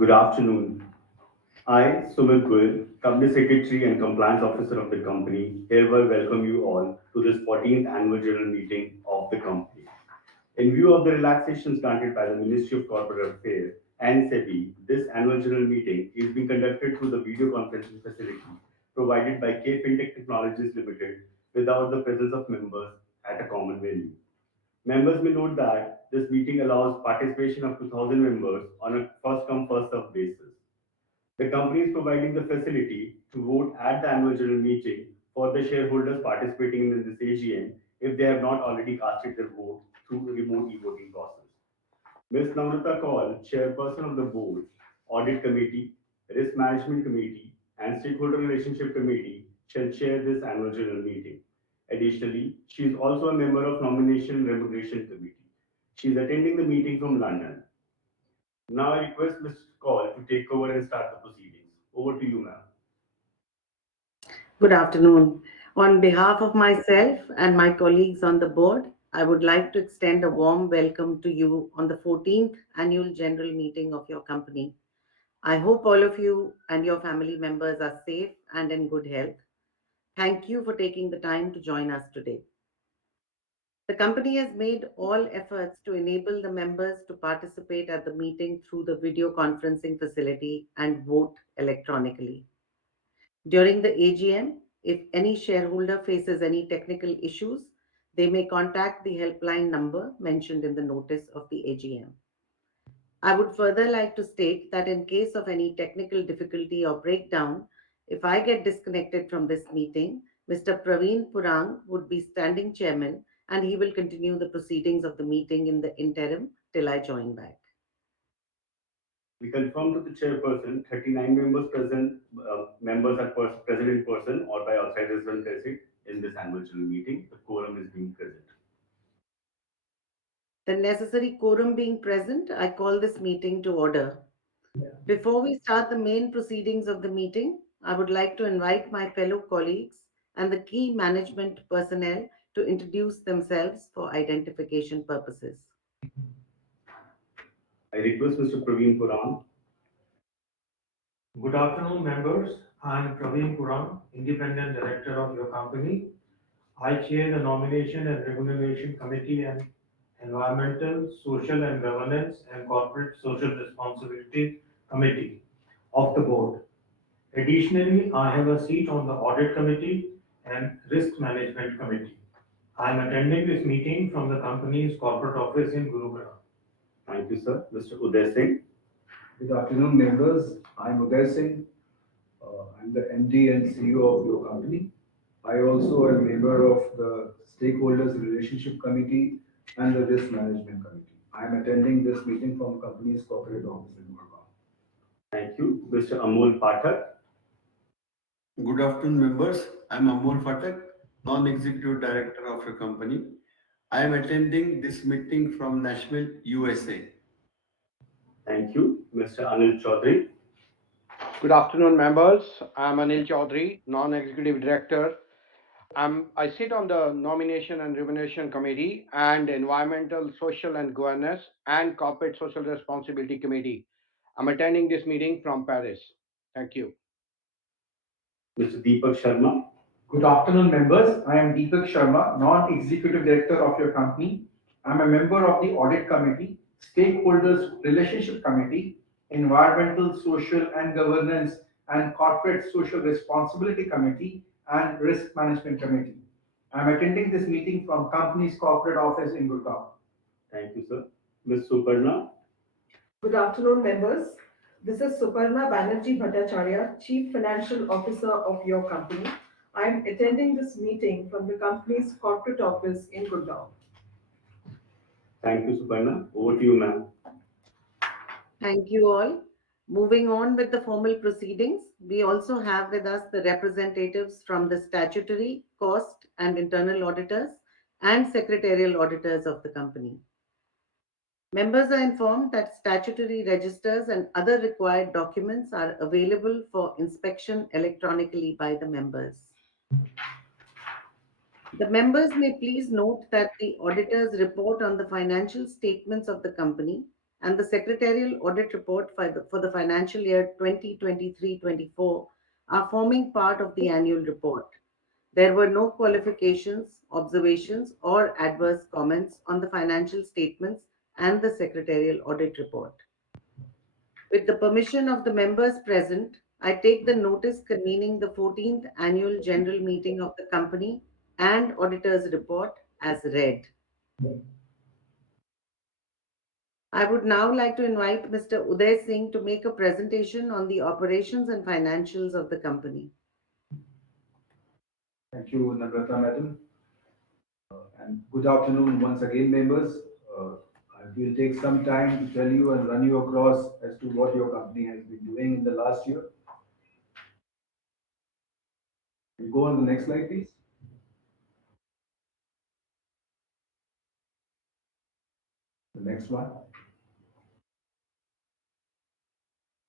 Good afternoon. I, Sumit Goyal, Company Secretary and Compliance Officer of the company, hereby welcome you all to this 14th Annual General Meeting of the company. In view of the relaxations granted by the Ministry of Corporate Affairs and SEBI, this annual general meeting is being conducted through the video conferencing facility provided by K Fintech Technologies Limited without the presence of members at a common venue. Members may note that this meeting allows participation of 2,000 members on a first come, first served basis. The company is providing the facility to vote at the annual general meeting for the shareholders participating in this AGM if they have not already casted their vote through the remote e-voting process. Ms. Namrata Kaul, Chairperson of the Board, Audit Committee, Risk Management Committee, and Stakeholder Relationship Committee, shall chair this annual general meeting. Additionally, she is also a member of Nomination and Remuneration Committee. She is attending the meeting from London. Now I request Ms. Kaul to take over and start the proceedings. Over to you, ma'am. Good afternoon. On behalf of myself and my colleagues on the board, I would like to extend a warm welcome to you on the 14th annual general meeting of your company. I hope all of you and your family members are safe and in good health. Thank you for taking the time to join us today. The company has made all efforts to enable the members to participate at the meeting through the video conferencing facility and vote electronically. During the AGM, if any shareholder faces any technical issues, they may contact the helpline number mentioned in the notice of the AGM. I would further like to state that in case of any technical difficulty or breakdown, if I get disconnected from this meeting, Mr. Praveen Purang would be standing chairman and he will continue the proceedings of the meeting in the interim till I join back. We confirm to the chairperson 39 members are present in person or by outside representative in this annual general meeting. The quorum is being present. The necessary quorum being present, I call this meeting to order. Before we start the main proceedings of the meeting, I would like to invite my fellow colleagues and the key management personnel to introduce themselves for identification purposes. I request Mr. Praveen Purang. Good afternoon, members. I am Praveen Purang, Independent Director of your company. I chair the Nomination and Remuneration Committee and Environmental, Social and Governance and Corporate Social Responsibility Committee of the board. Additionally, I have a seat on the Audit Committee and Risk Management Committee. I am attending this meeting from the company's corporate office in Gurugram. Thank you, sir. Mr. Uday Singh. Good afternoon, members. I'm Uday Singh. I'm the MD and CEO of your company. I also am a member of the Stakeholders Relationship Committee and the Risk Management Committee. I'm attending this meeting from company's corporate office in Gurgaon. Thank you. Mr. Amol Pathak. Good afternoon, members. I'm Amol Phatak, Non-Executive Director of your company. I am attending this meeting from Nashville, USA. Thank you. Mr. Anil Chaudhary. Good afternoon, members. I'm Anil Chaudhary, Non-Executive Director. I sit on the Nomination and Remuneration Committee and Environmental, Social and Governance and Corporate Social Responsibility Committee. I'm attending this meeting from Paris. Thank you. Mr. Deepak Sharma. Good afternoon, members. I am Deepak Sharma, Non-Executive Director of your company. I'm a member of the Audit Committee, Stakeholders Relationship Committee, Environmental, Social and Governance and Corporate Social Responsibility Committee, and Risk Management Committee. I'm attending this meeting from company's corporate office in Gurgaon. Thank you, sir. Ms. Suparna. Good afternoon, members. This is Suparna Banerjee Bhattacharya, Chief Financial Officer of your company. I am attending this meeting from the company's corporate office in Gurgaon. Thank you, Suparna. Over to you, ma'am. Thank you all. Moving on with the formal proceedings, we also have with us the representatives from the statutory, cost and internal auditors and secretarial auditors of the company. Members are informed that statutory registers and other required documents are available for inspection electronically by the members. The members may please note that the auditor's report on the financial statements of the company and the secretarial audit report for the financial year 2023-24 are forming part of the annual report. There were no qualifications, observations, or adverse comments on the financial statements and the secretarial audit report. With the permission of the members present, I take the notice convening the 14th annual general meeting of the company and auditor's report as read. I would now like to invite Mr. Uday Singh to make a presentation on the operations and financials of the company. Thank you, Nagrata Madam. And good afternoon once again, members. Uh, I will take some time to tell you and run you across as to what your company has been doing in the last year. Go on the next slide, please. The next one.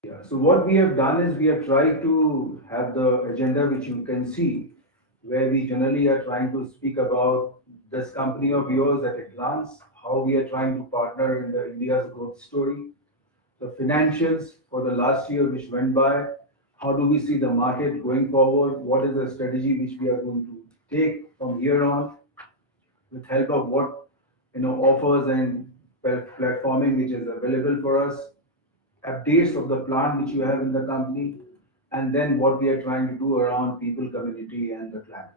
Yeah, so what we have done is we have tried to have the agenda which you can see, where we generally are trying to speak about this company of yours at a glance, how we are trying to partner in the India's growth story, the financials for the last year which went by, how do we see the market going forward, what is the strategy which we are going to take from here on with help of what offers and platforming which is available for us, updates of the plan which you have in the company, and then what we are trying to do around people, community, and the climate.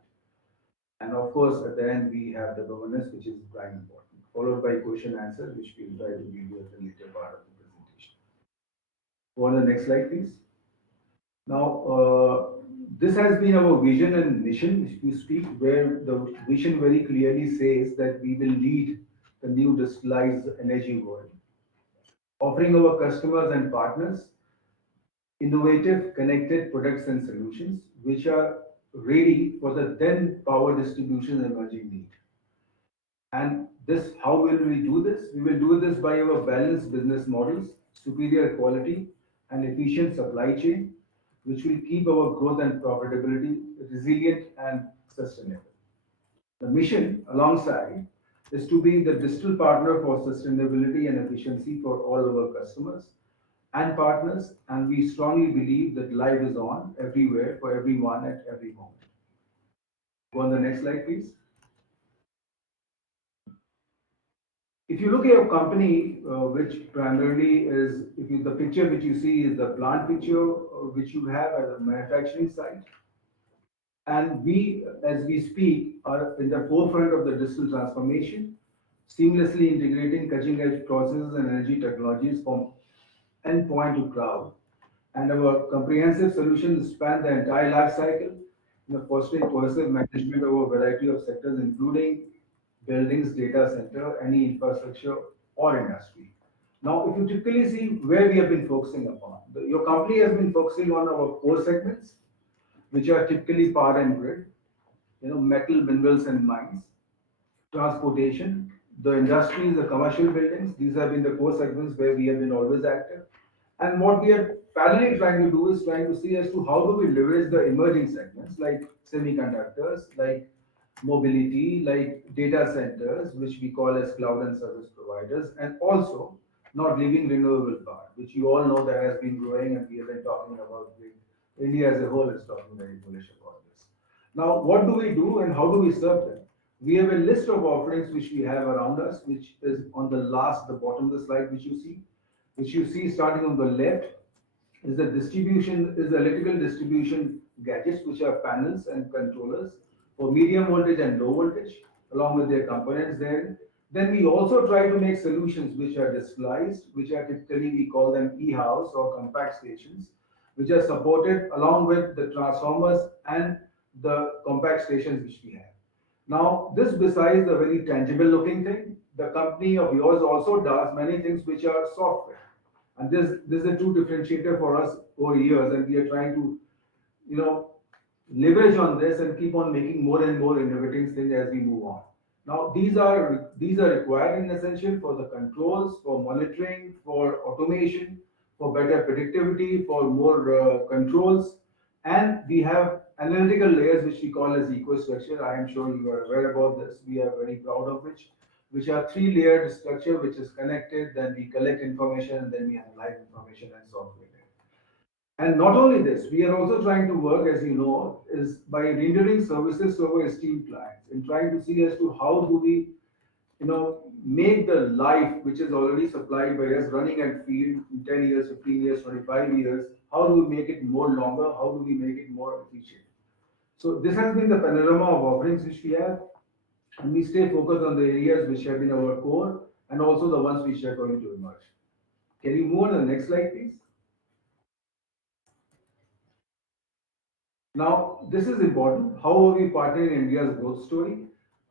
And of course, at the end, we have the governance, which is very important, followed by question answer, which we'll try to give you at the later part of the presentation. Go on the next slide, please. Now, this has been our vision and mission, if you speak, where the vision very clearly says that we will lead the new digitalized energy world, offering our customers and partners innovative connected products and solutions which are ready for the then power distribution emerging need. And this, how will we do this? We will do this by our balanced business models, superior quality, and efficient supply chain, which will keep our growth and profitability resilient and sustainable. The mission alongside is to be the digital partner for sustainability and efficiency for all our customers and partners, and we strongly believe that life is on everywhere for everyone at every moment. Go on the next slide, please. If you look at your company, which primarily is, if you, the picture which you see is the plant picture which you have at the manufacturing site. And we, as we speak, are in the forefront of the digital transformation, seamlessly integrating cutting edge processes and energy technologies from endpoint to cloud. And our comprehensive solutions span the entire life cycle, fostering cohesive management over a variety of sectors, including buildings, data center, any infrastructure or industry. Now, if you typically see where we have been focusing upon, your company has been focusing on our core segments, which are typically power and grid, metal, minerals and mines, transportation, the industries, the commercial buildings. These have been the core segments where we have been always active. And what we are parallelly trying to do is trying to see as to how do we leverage the emerging segments like semiconductors, like mobility, like data centers, which we call as cloud and service providers, and also not leaving renewable part, which you all know that has been growing and we have been talking about it. India as a whole is talking very bullish about this. Now, what do we do and how do we serve them? We have a list of offerings which we have around us, which is on the bottom of the slide, which you see starting on the left is the electrical distribution gadgets, which are panels and controllers for medium voltage and low voltage, along with their components there. Then we also try to make solutions which are digitalized, which are typically we call them e-house or compact stations, which are supported along with the transformers and the compact stations which we have. Now, this besides the very tangible looking thing, the company of yours also does many things which are software. And this is a true differentiator for us over years, and we are trying to, you know, leverage on this and keep on making more and more innovative things as we move on. Now, these are required and essential for the controls, for monitoring, for automation, for better predictivity, for more controls, and we have analytical layers which we call as EcoStructure. I am sure you are aware about this. We are very proud of which, which are three-layered structure which is connected, then we collect information, and then we analyze information and software. And not only this, we are also trying to work, as you know, is by rendering services to our esteemed clients and trying to see as to how do we, make the life which is already supplied by us running at field in 10 years, 15 years, 25 years, how do we make it more longer? How do we make it more efficient? So this has been the panorama of offerings which we have, and we stay focused on the areas which have been our core and also the ones which are going to emerge. Can you move on to the next slide, please? Now, this is important. How are we partnering in India's growth story?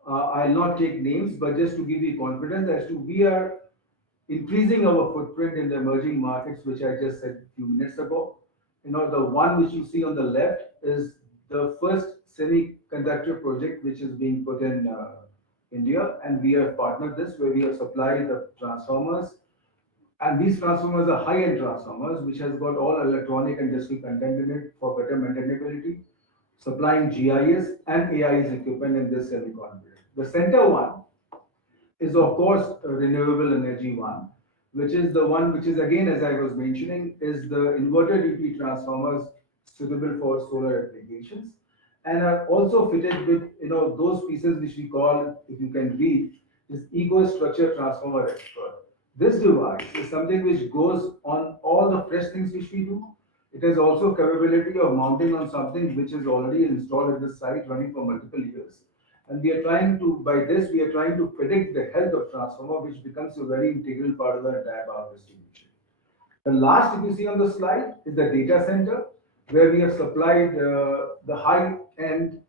I'll not take names, but just to give you confidence as to we are increasing our footprint in the emerging markets, which I just said a few minutes ago. The one which you see on the left is the first semiconductor project which is being put in India, and we have partnered this where we have supplied the transformers, and these transformers are high-end transformers, which has got all electronic and digital content in it for better maintainability, supplying GIS and AIS equipment in this semicon. The center one is of course a renewable energy one, which is the one which is again, as I was mentioning, is the inverter DP transformers suitable for solar applications and are also fitted with those pieces which we call, if you can read, is ego structure transformer expert. This device is something which goes on all the fresh things which we do. It has also capability of mounting on something which is already installed at the site running for multiple years. And we are trying to, by this, we are trying to predict the health of transformer, which becomes a very integral part of the entire power distribution. The last, if you see on the slide, is the data center, where we have supplied the high-end,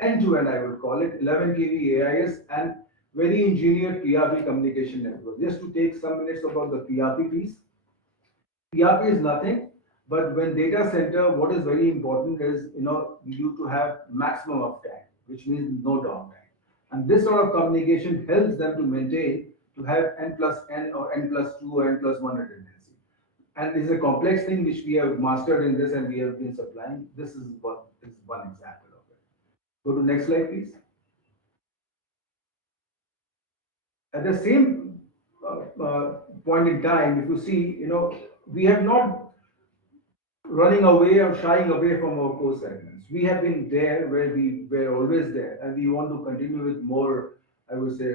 end-to-end, I would call it, 11 kV AIS and very engineered PRP communication network. Just to take some minutes about the PRP piece. PRP is nothing, but when data center, what is very important is, you to have maximum uptime, which means no downtime. And this sort of communication helps them to maintain, to have N plus N or N plus 2 or N plus 1 redundancy. And this is a complex thing which we have mastered in this and we have been supplying. This is one example of it. Go to next slide, please. At the same point in time, if you see, we have not running away or shying away from our core segments. We have been there where we were always there, and we want to continue with more, I would say,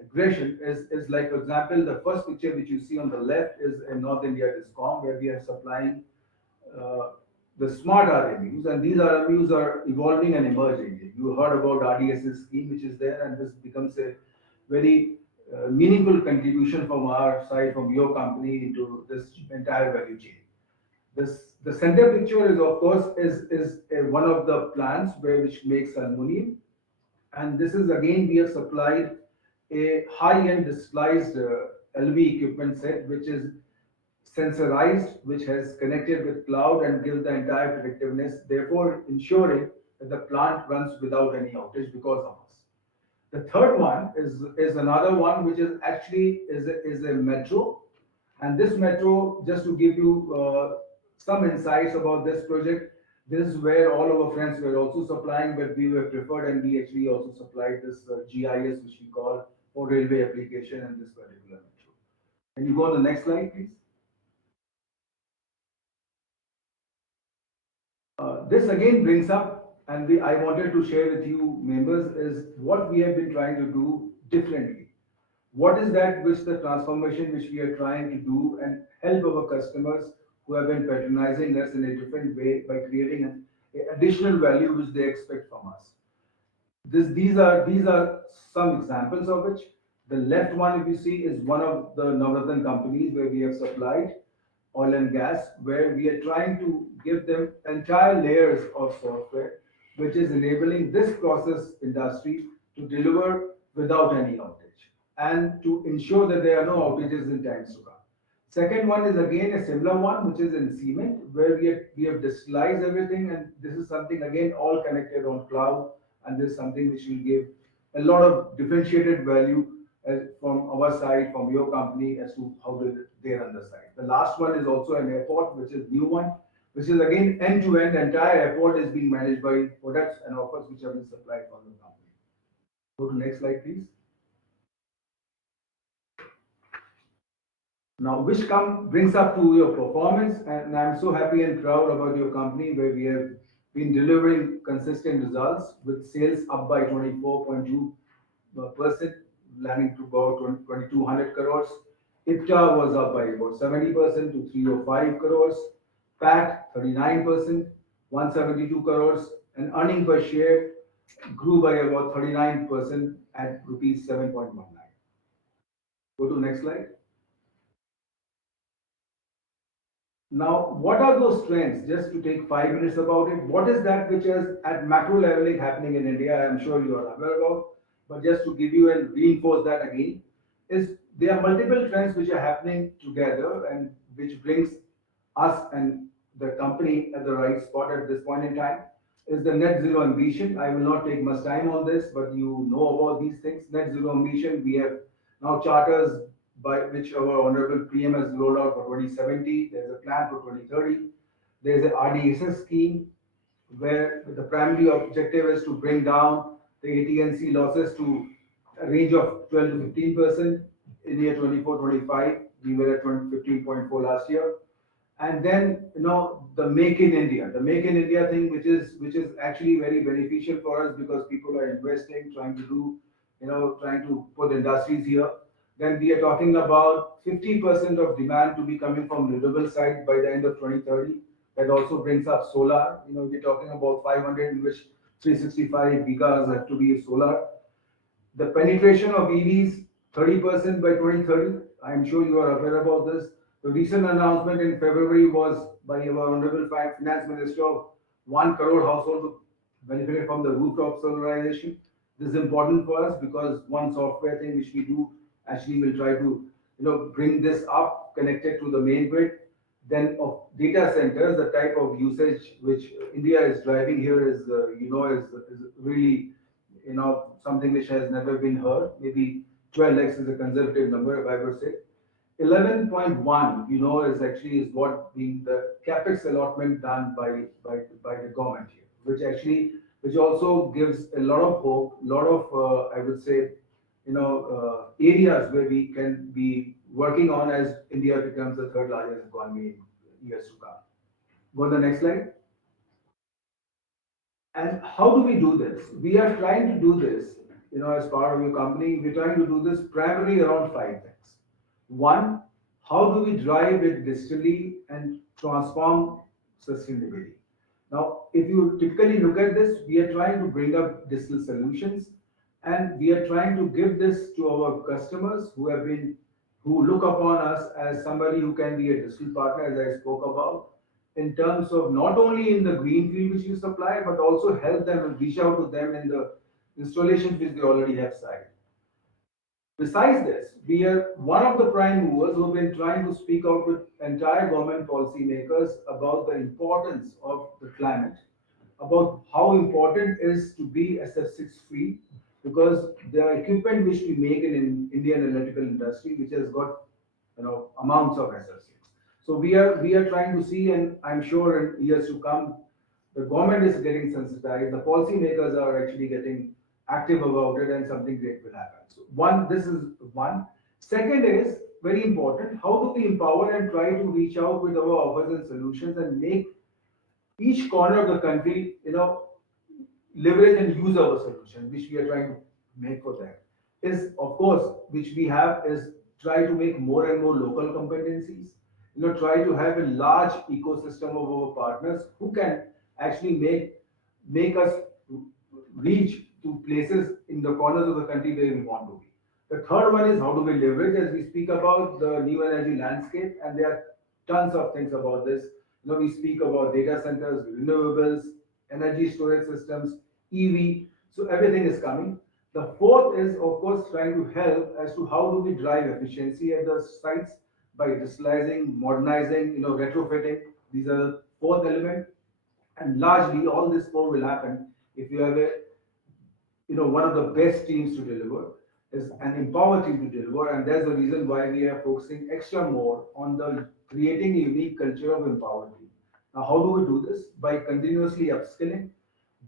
aggression. Is like, for example, the first picture which you see on the left is in North India Discom, where we are supplying the smart RMUs, and these RMUs are evolving and emerging. You heard about RDSS scheme, which is there, and this becomes a very meaningful contribution from our side, from your company, into this entire value chain. The center picture is of course one of the plants which makes aluminum, and this is again we have supplied a high-end disguised LV equipment set which is sensorized, which has connected with cloud and gives the entire predictiveness, therefore ensuring that the plant runs without any outage because of us. The third one is another one which is actually is a metro, and this metro, just to give you some insights about this project, this is where all our friends were also supplying, but we were preferred and we actually also supplied this GIS, which we call for railway application in this particular metro. Can you go on the next slide, please? This again brings up, and I wanted to share with you members, is what we have been trying to do differently. What is that which the transformation which we are trying to do and help our customers who have been patronizing us in a different way by creating an additional value which they expect from us. These are some examples of which. The left one, if you see, is one of the Navratna companies where we have supplied oil and gas, where we are trying to give them entire layers of software, which is enabling this process industry to deliver without any outage and to ensure that there are no outages in times to come. Second one is again a similar one, which is in cement, where we have digitalized everything, and this is something again all connected on cloud, and this is something which will give a lot of differentiated value from our side, from your company, as to how they run the site. The last one is also an airport, which is new one, which is again end to end. Entire airport is being managed by products and offers which have been supplied from the company. Go to next slide, please. Now, which brings up to your performance, and I'm so happy and proud about your company where we have been delivering consistent results with sales up by 24.2%, landing to about 2,200 crores. EBITDA was up by about 70% to 305 crores. PAT 39%, 172 crores, and earning per share grew by about 39% at rupees 7.19. Go to next slide. Now, what are those trends? Just to take 5 minutes about it, what is that which is at macro level happening in India? I'm sure you are aware about, but just to give you and reinforce that again, is there are multiple trends which are happening together and which brings us and the company at the right spot at this point in time. Is the net zero ambition. I will not take much time on this, but you know about these things. Net zero ambition, we have now charters by which our honorable PM has rolled out for 2070. There's a plan for 2030. There's a RDSS scheme where the primary objective is to bring down the AT&C losses to a range of 12 to 15% in year 24-25. We were at 15.4 last year. And then the make in India thing, which is actually very beneficial for us because people are investing, trying to do, trying to put industries here. Then we are talking about 50% of demand to be coming from renewable side by the end of 2030. That also brings up solar. We're talking about 500, in which 365 gigas have to be solar. The penetration of EVs, 30% by 2030. I'm sure you are aware about this. The recent announcement in February was by our Honorable Finance Minister of 1 crore household benefited from the rooftop solarization. This is important for us because one software thing which we do actually will try to bring this up connected to the main grid. Then of data centers, the type of usage which India is driving here is really something which has never been heard. Maybe 12x is a conservative number, if I would say. 11.1, is what being the capex allotment done by the government here, which also gives a lot of hope, lot of I would say, areas where we can be working on as India becomes the third largest economy in years to come. Go to the next slide. And how do we do this? We are trying to do this, as part of your company, we're trying to do this primarily around five things. One, how do we drive it digitally and transform sustainability? Now, if you typically look at this, we are trying to bring up digital solutions and we are trying to give this to our customers who look upon us as somebody who can be a digital partner, as I spoke about, in terms of not only in the green field which you supply, but also help them and reach out to them in the installations which they already have signed. Besides this, we are one of the prime movers who have been trying to speak out with entire government policymakers about the importance of the climate, about how important it is to be SF6 free, because the equipment which we make in Indian electrical industry, which has got amounts of SF6. So we are trying to see, and I'm sure in years to come, the government is getting sensitized, the policymakers are actually getting active about it, and something great will happen. So this is one. Second is very important. How do we empower and try to reach out with our offers and solutions and make each corner of the country, leverage and use our solution, which we are trying to make for them, is of course, which we have is try to make more and more local competencies, try to have a large ecosystem of our partners who can actually make us reach to places in the corners of the country where we want to be. The third one is how do we leverage as we speak about the new energy landscape, and there are tons of things about this. We speak about data centers, renewables, energy storage systems, EV. So everything is coming. The fourth is, of course, trying to help as to how do we drive efficiency at the sites by digitalizing, modernizing, retrofitting. These are the fourth element. And largely, all this four will happen if you have one of the best teams to deliver is an empowered team to deliver, and that's the reason why we are focusing extra more on the creating a unique culture of empowered team. Now, how do we do this? By continuously upskilling,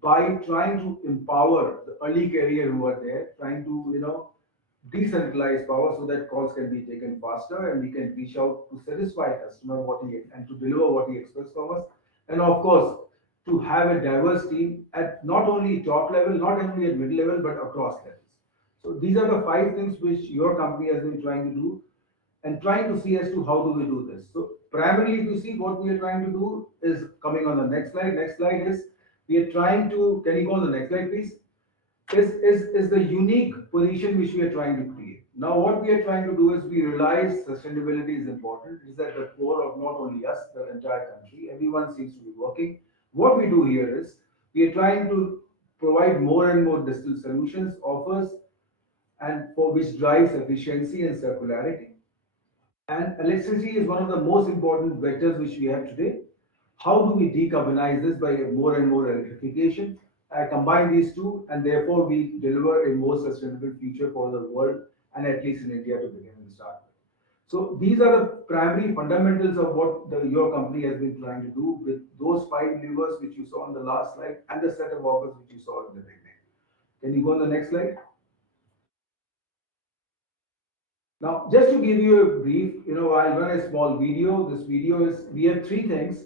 by trying to empower the early career who are there, trying to decentralized power so that calls can be taken faster and we can reach out to satisfy customer what he and to deliver what he expects from us. And of course, to have a diverse team at not only top level, not only at mid level, but across levels. So these are the five things which your company has been trying to do and trying to see as to how do we do this. So primarily, if you see what we are trying to do is coming on the next slide. Next slide is we are trying to, can you go on the next slide, please? Is the unique position which we are trying to create. Now, what we are trying to do is we realize sustainability is important. It is at the core of not only us, the entire country. Everyone seems to be working. What we do here is we are trying to provide more and more digital solutions, offers, and for which drives efficiency and circularity. And electricity is one of the most important vectors which we have today. How do we decarbonize this by more and more electrification? I combine these two, and therefore we deliver a more sustainable future for the world, and at least in India to begin and start with. So these are the primary fundamentals of what your company has been trying to do with those five levers which you saw on the last slide and the set of offers which you saw in the beginning. Can you go on the next slide? Now, just to give you a brief, I'll run a small video. This video is, we have three things.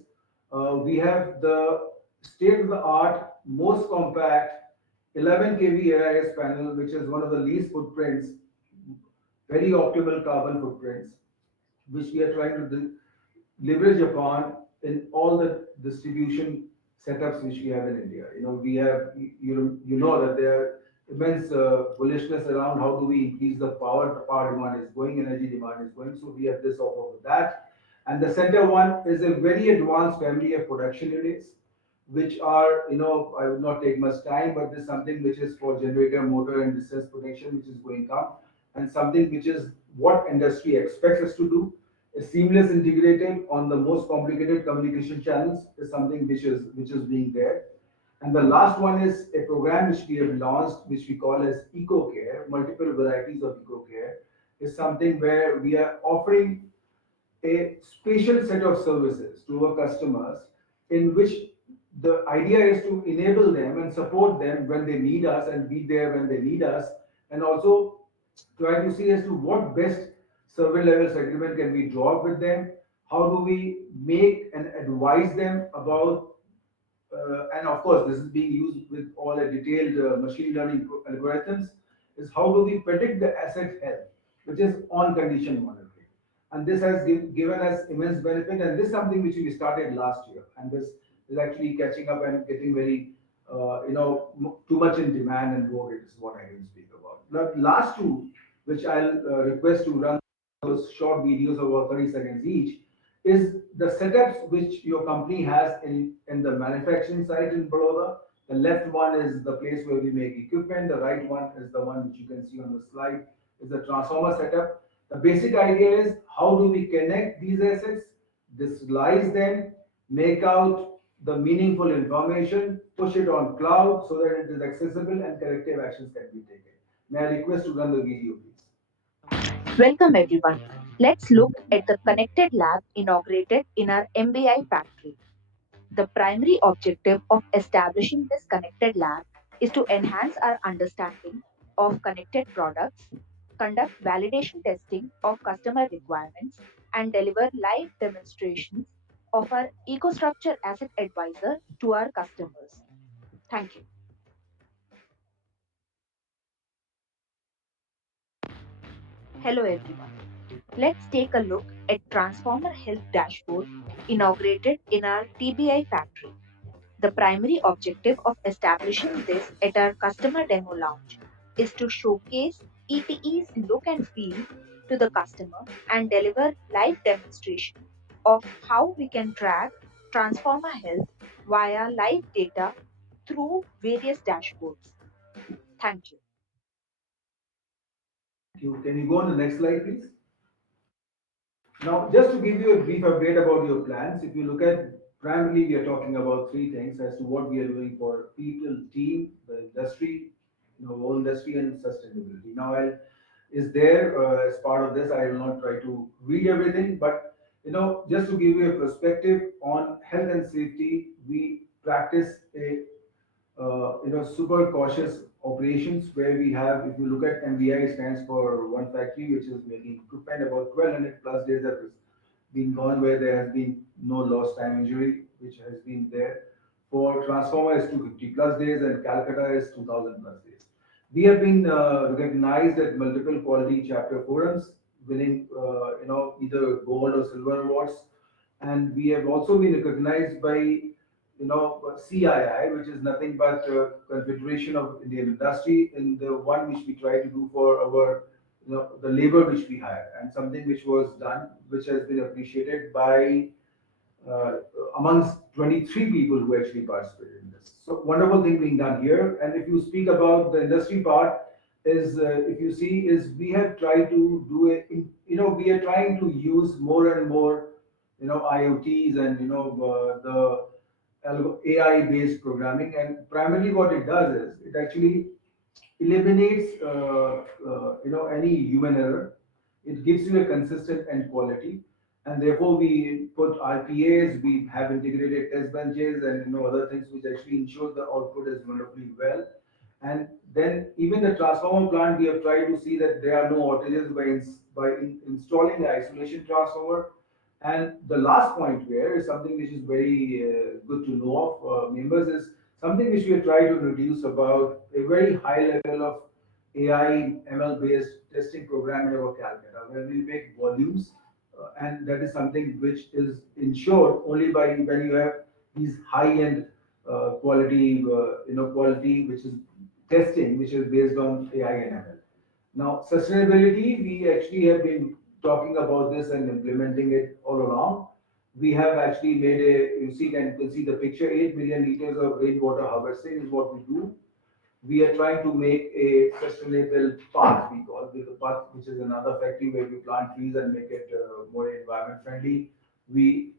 We have the state-of-the-art, most compact 11 kV AIS panel, which is one of the least footprints, very optimal carbon footprints, which we are trying to leverage upon in all the distribution setups which we have in India. We have, you know that there are immense bullishness around how do we increase the power demand is going, energy demand is going. So we have this offer with that. And the center one is a very advanced family of production units, which are, I will not take much time, but this is something which is for generator, motor, and distance protection, which is going up, and something which is what industry expects us to do. A seamless integrated on the most complicated communication channels is something which is being there. And the last one is a program which we have launched, which we call as Eco Care, multiple varieties of Eco Care, is something where we are offering a special set of services to our customers in which the idea is to enable them and support them when they need us and be there when they need us, and also try to see as to what best survey level settlement can we draw up with them, how do we make and advise them about and of course this is being used with all a detailed machine learning algorithms, is how do we predict the asset health, which is on condition monitoring. And this has given us immense benefit, and this is something which we started last year, and this is actually catching up and getting very too much in demand and vogue is what I can speak about. The last two, which I'll request to run those short videos of about 30 seconds each, is the setups which your company has in the manufacturing site in Baroda. The left one is the place where we make equipment. The right one is the one which you can see on the slide, is the transformer setup. The basic idea is how do we connect these assets, digitalize them, make out the meaningful information, push it on cloud so that it is accessible and corrective actions can be taken. May I request to run the video, please? Welcome everyone. Let's look at the connected lab inaugurated in our MBI factory. The primary objective of establishing this connected lab is to enhance our understanding of connected products, conduct validation testing of customer requirements, and deliver live demonstrations of our EcoStructure Asset Advisor to our customers. Thank you. Hello everyone. Let's take a look at Transformer Health Dashboard inaugurated in our TBI factory. The primary objective of establishing this at our customer demo lounge is to showcase ETE's look and feel to the customer and deliver live demonstration of how we can track transformer health via live data through various dashboards. Thank you. Can you go on the next slide, please? Now, just to give you a brief update about your plans, if you look at primarily, we are talking about three things as to what we are doing for people, team, the industry, whole industry, and sustainability. Now, is there as part of this? I will not try to read everything, but just to give you a perspective on health and safety, we practice a super cautious operations where we have, if you look at MBI stands for one factory, which is making equipment, about 1200 plus days that has been gone where there has been no lost time injury, which has been there. For transformer is 250 plus days and Calcutta is 2000 plus days. We have been recognized at multiple quality chapter forums, winning either gold or silver awards, and we have also been recognized by CII, which is nothing but Confederation of Indian Industry, in the one which we try to do for our the labor which we hire, and something which was done, which has been appreciated by uh, amongst 23 people who actually participated in this. So wonderful thing being done here. And if you speak about the industry part, is if you see, is we have tried to do it. We are trying to use more and more, IoTs and the AI based programming. And primarily, what it does is it actually eliminates any human error. It gives you a consistent end quality, and therefore we put RPAs, we have integrated test benches, and other things which actually ensure the output is wonderfully well. And then even the transformer plant, we have tried to see that there are no outages by installing the isolation transformer. And the last point here is something which is very good to know of members, is something which we have tried to reduce about a very high level of AI ML based testing program in our Calcutta, where we make volumes, and that is something which is ensured only by when you have these high end quality which is testing, which is based on AI and ML. Now, sustainability, we actually have been talking about this and implementing it all along. We have actually made you can see the picture, 8 million liters of rainwater harvesting is what we do. We are trying to make a sustainable path, we call it, the path, which is another factory where we plant trees and make it more environment friendly. We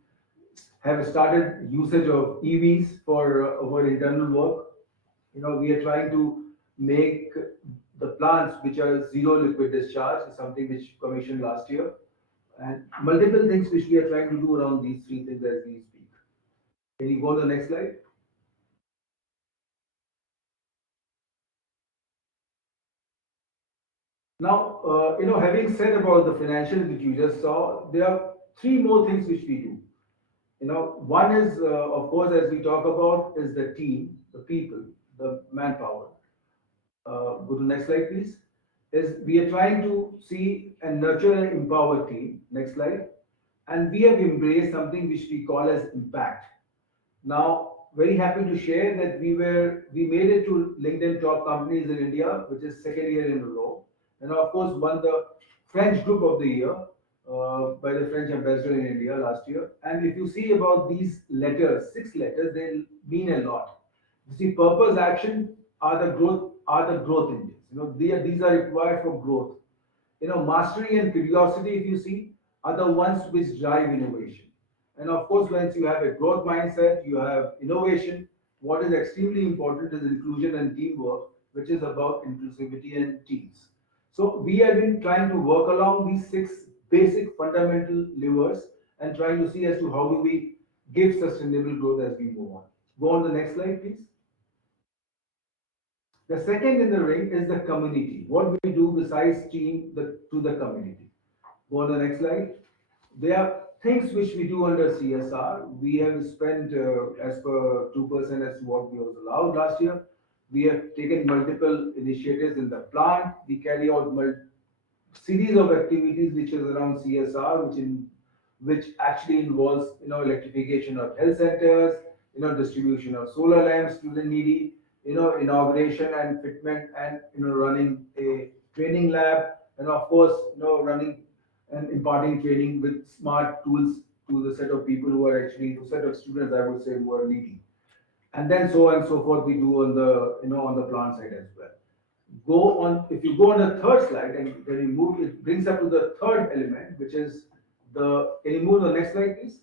have started usage of EVs for our internal work. We are trying to make the plants which are zero liquid discharge, something which commissioned last year, and multiple things which we are trying to do around these three things as we speak. Can you go to the next slide? Now, having said about the financials which you just saw, there are three more things which we do. One is, of course, as we talk about, is the team, the people, the manpower. Go to the next slide, please. Is we are trying to see and nurture an empowered team. Next slide. And we have embraced something which we call as impact. Now, very happy to share that we made it to LinkedIn top companies in India, which is second year in a row, and of course won the French Group of the Year by the French ambassador in India last year. And if you see about these letters, six letters, they mean a lot. You see, purpose, action are the growth engines. These are required for growth. Mastery and curiosity, if you see, are the ones which drive innovation. And of course, once you have a growth mindset, you have innovation. What is extremely important is inclusion and teamwork, which is about inclusivity and teams. So we have been trying to work along these six basic fundamental levers and trying to see as to how do we give sustainable growth as we move on. Go on the next slide, please. The second in the ring is the community. What we do besides to the community. Go on the next slide. There are things which we do under CSR. We have spent as per 2% as to what we was allowed last year. We have taken multiple initiatives in the plant. We carry out series of activities which is around CSR, which actually involves electrification of health centers, distribution of solar lamps to the needy, inauguration and fitment, and running a training lab, and of course running and imparting training with smart tools to the set of people who are actually to set of students, I would say, who are needy. And then so on and so forth we do on the on the plant side as well. Go on, if you go on the third slide and then you move, it brings up to the third element, which is the, can you move to the next slide, please?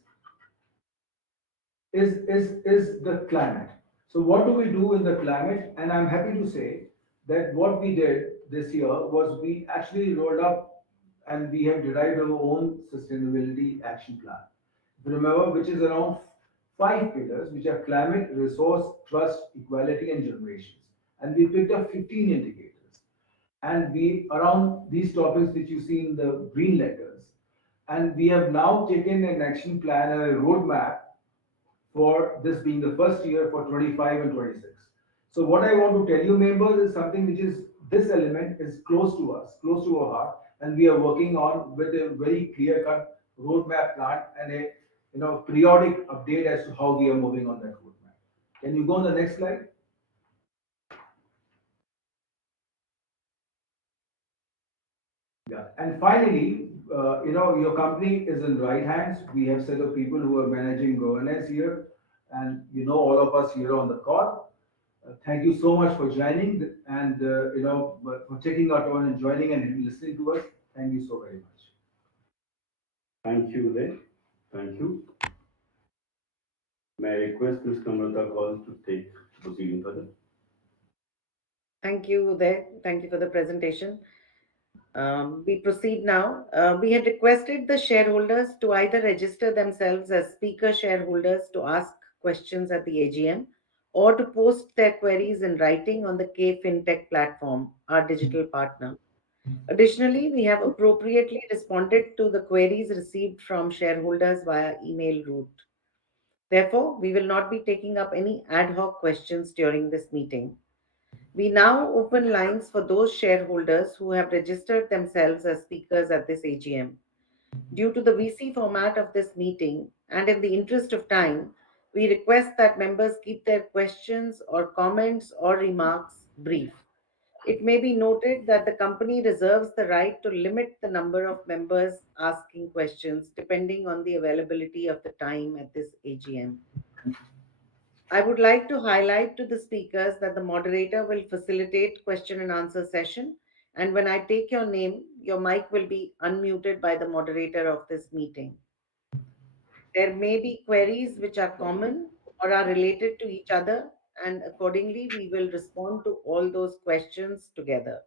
Is the climate. So what do we do in the climate? And I'm happy to say that what we did this year was we actually rolled up and we have derived our own sustainability action plan. If you remember, which is around 5 pillars, which are climate, resource, trust, equality, and generations. And we picked up 15 indicators. And we, around these topics which you see in the green letters, and we have now taken an action plan and a roadmap for this being the first year for 25 and 26. So what I want to tell you, members, is something which is this element is close to us, close to our heart, and we are working on with a very clear-cut roadmap plan and a periodic update as to how we are moving on that roadmap. Can you go on the next slide? Yeah, and finally, your company is in right hands. We have set of people who are managing governance here, and all of us here on the call. Thank you so much for joining and for taking our time and joining and listening to us. Thank you so very much. Thank you, Uday. Thank you. May I request Ms. Namrata Kaul to take proceeding further? Thank you, Uday. Thank you for the presentation. We proceed now. We had requested the shareholders to either register themselves as speaker shareholders to ask questions at the AGM or to post their queries in writing on the K FinTech platform, our digital partner. Additionally, we have appropriately responded to the queries received from shareholders via email route. Therefore, we will not be taking up any ad hoc questions during this meeting. We now open lines for those shareholders who have registered themselves as speakers at this AGM. Due to the VC format of this meeting and in the interest of time, we request that members keep their questions or comments or remarks brief. It may be noted that the company reserves the right to limit the number of members asking questions depending on the availability of the time at this AGM. I would like to highlight to the speakers that the moderator will facilitate question and answer session, and when I take your name, your mic will be unmuted by the moderator of this meeting. There may be queries which are common or are related to each other, and accordingly, we will respond to all those questions together.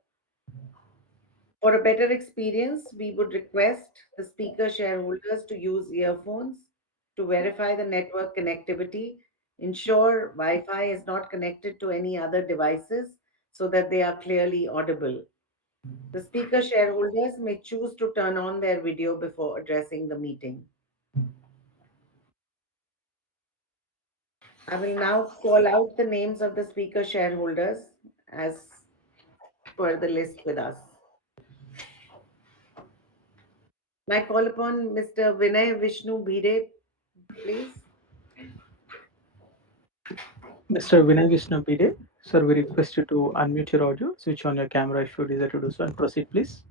For a better experience, we would request the speaker shareholders to use earphones to verify the network connectivity, ensure Wi Fi is not connected to any other devices so that they are clearly audible. The speaker shareholders may choose to turn on their video before addressing the meeting. I will now call out the names of the speaker shareholders as per the list with us. May I call upon Mr. Vinay Vishnu Bhide, please? Mr. Vinay Vishnu Pide, sir, we request you to unmute your audio, switch on your camera if you desire to do so, and proceed, please.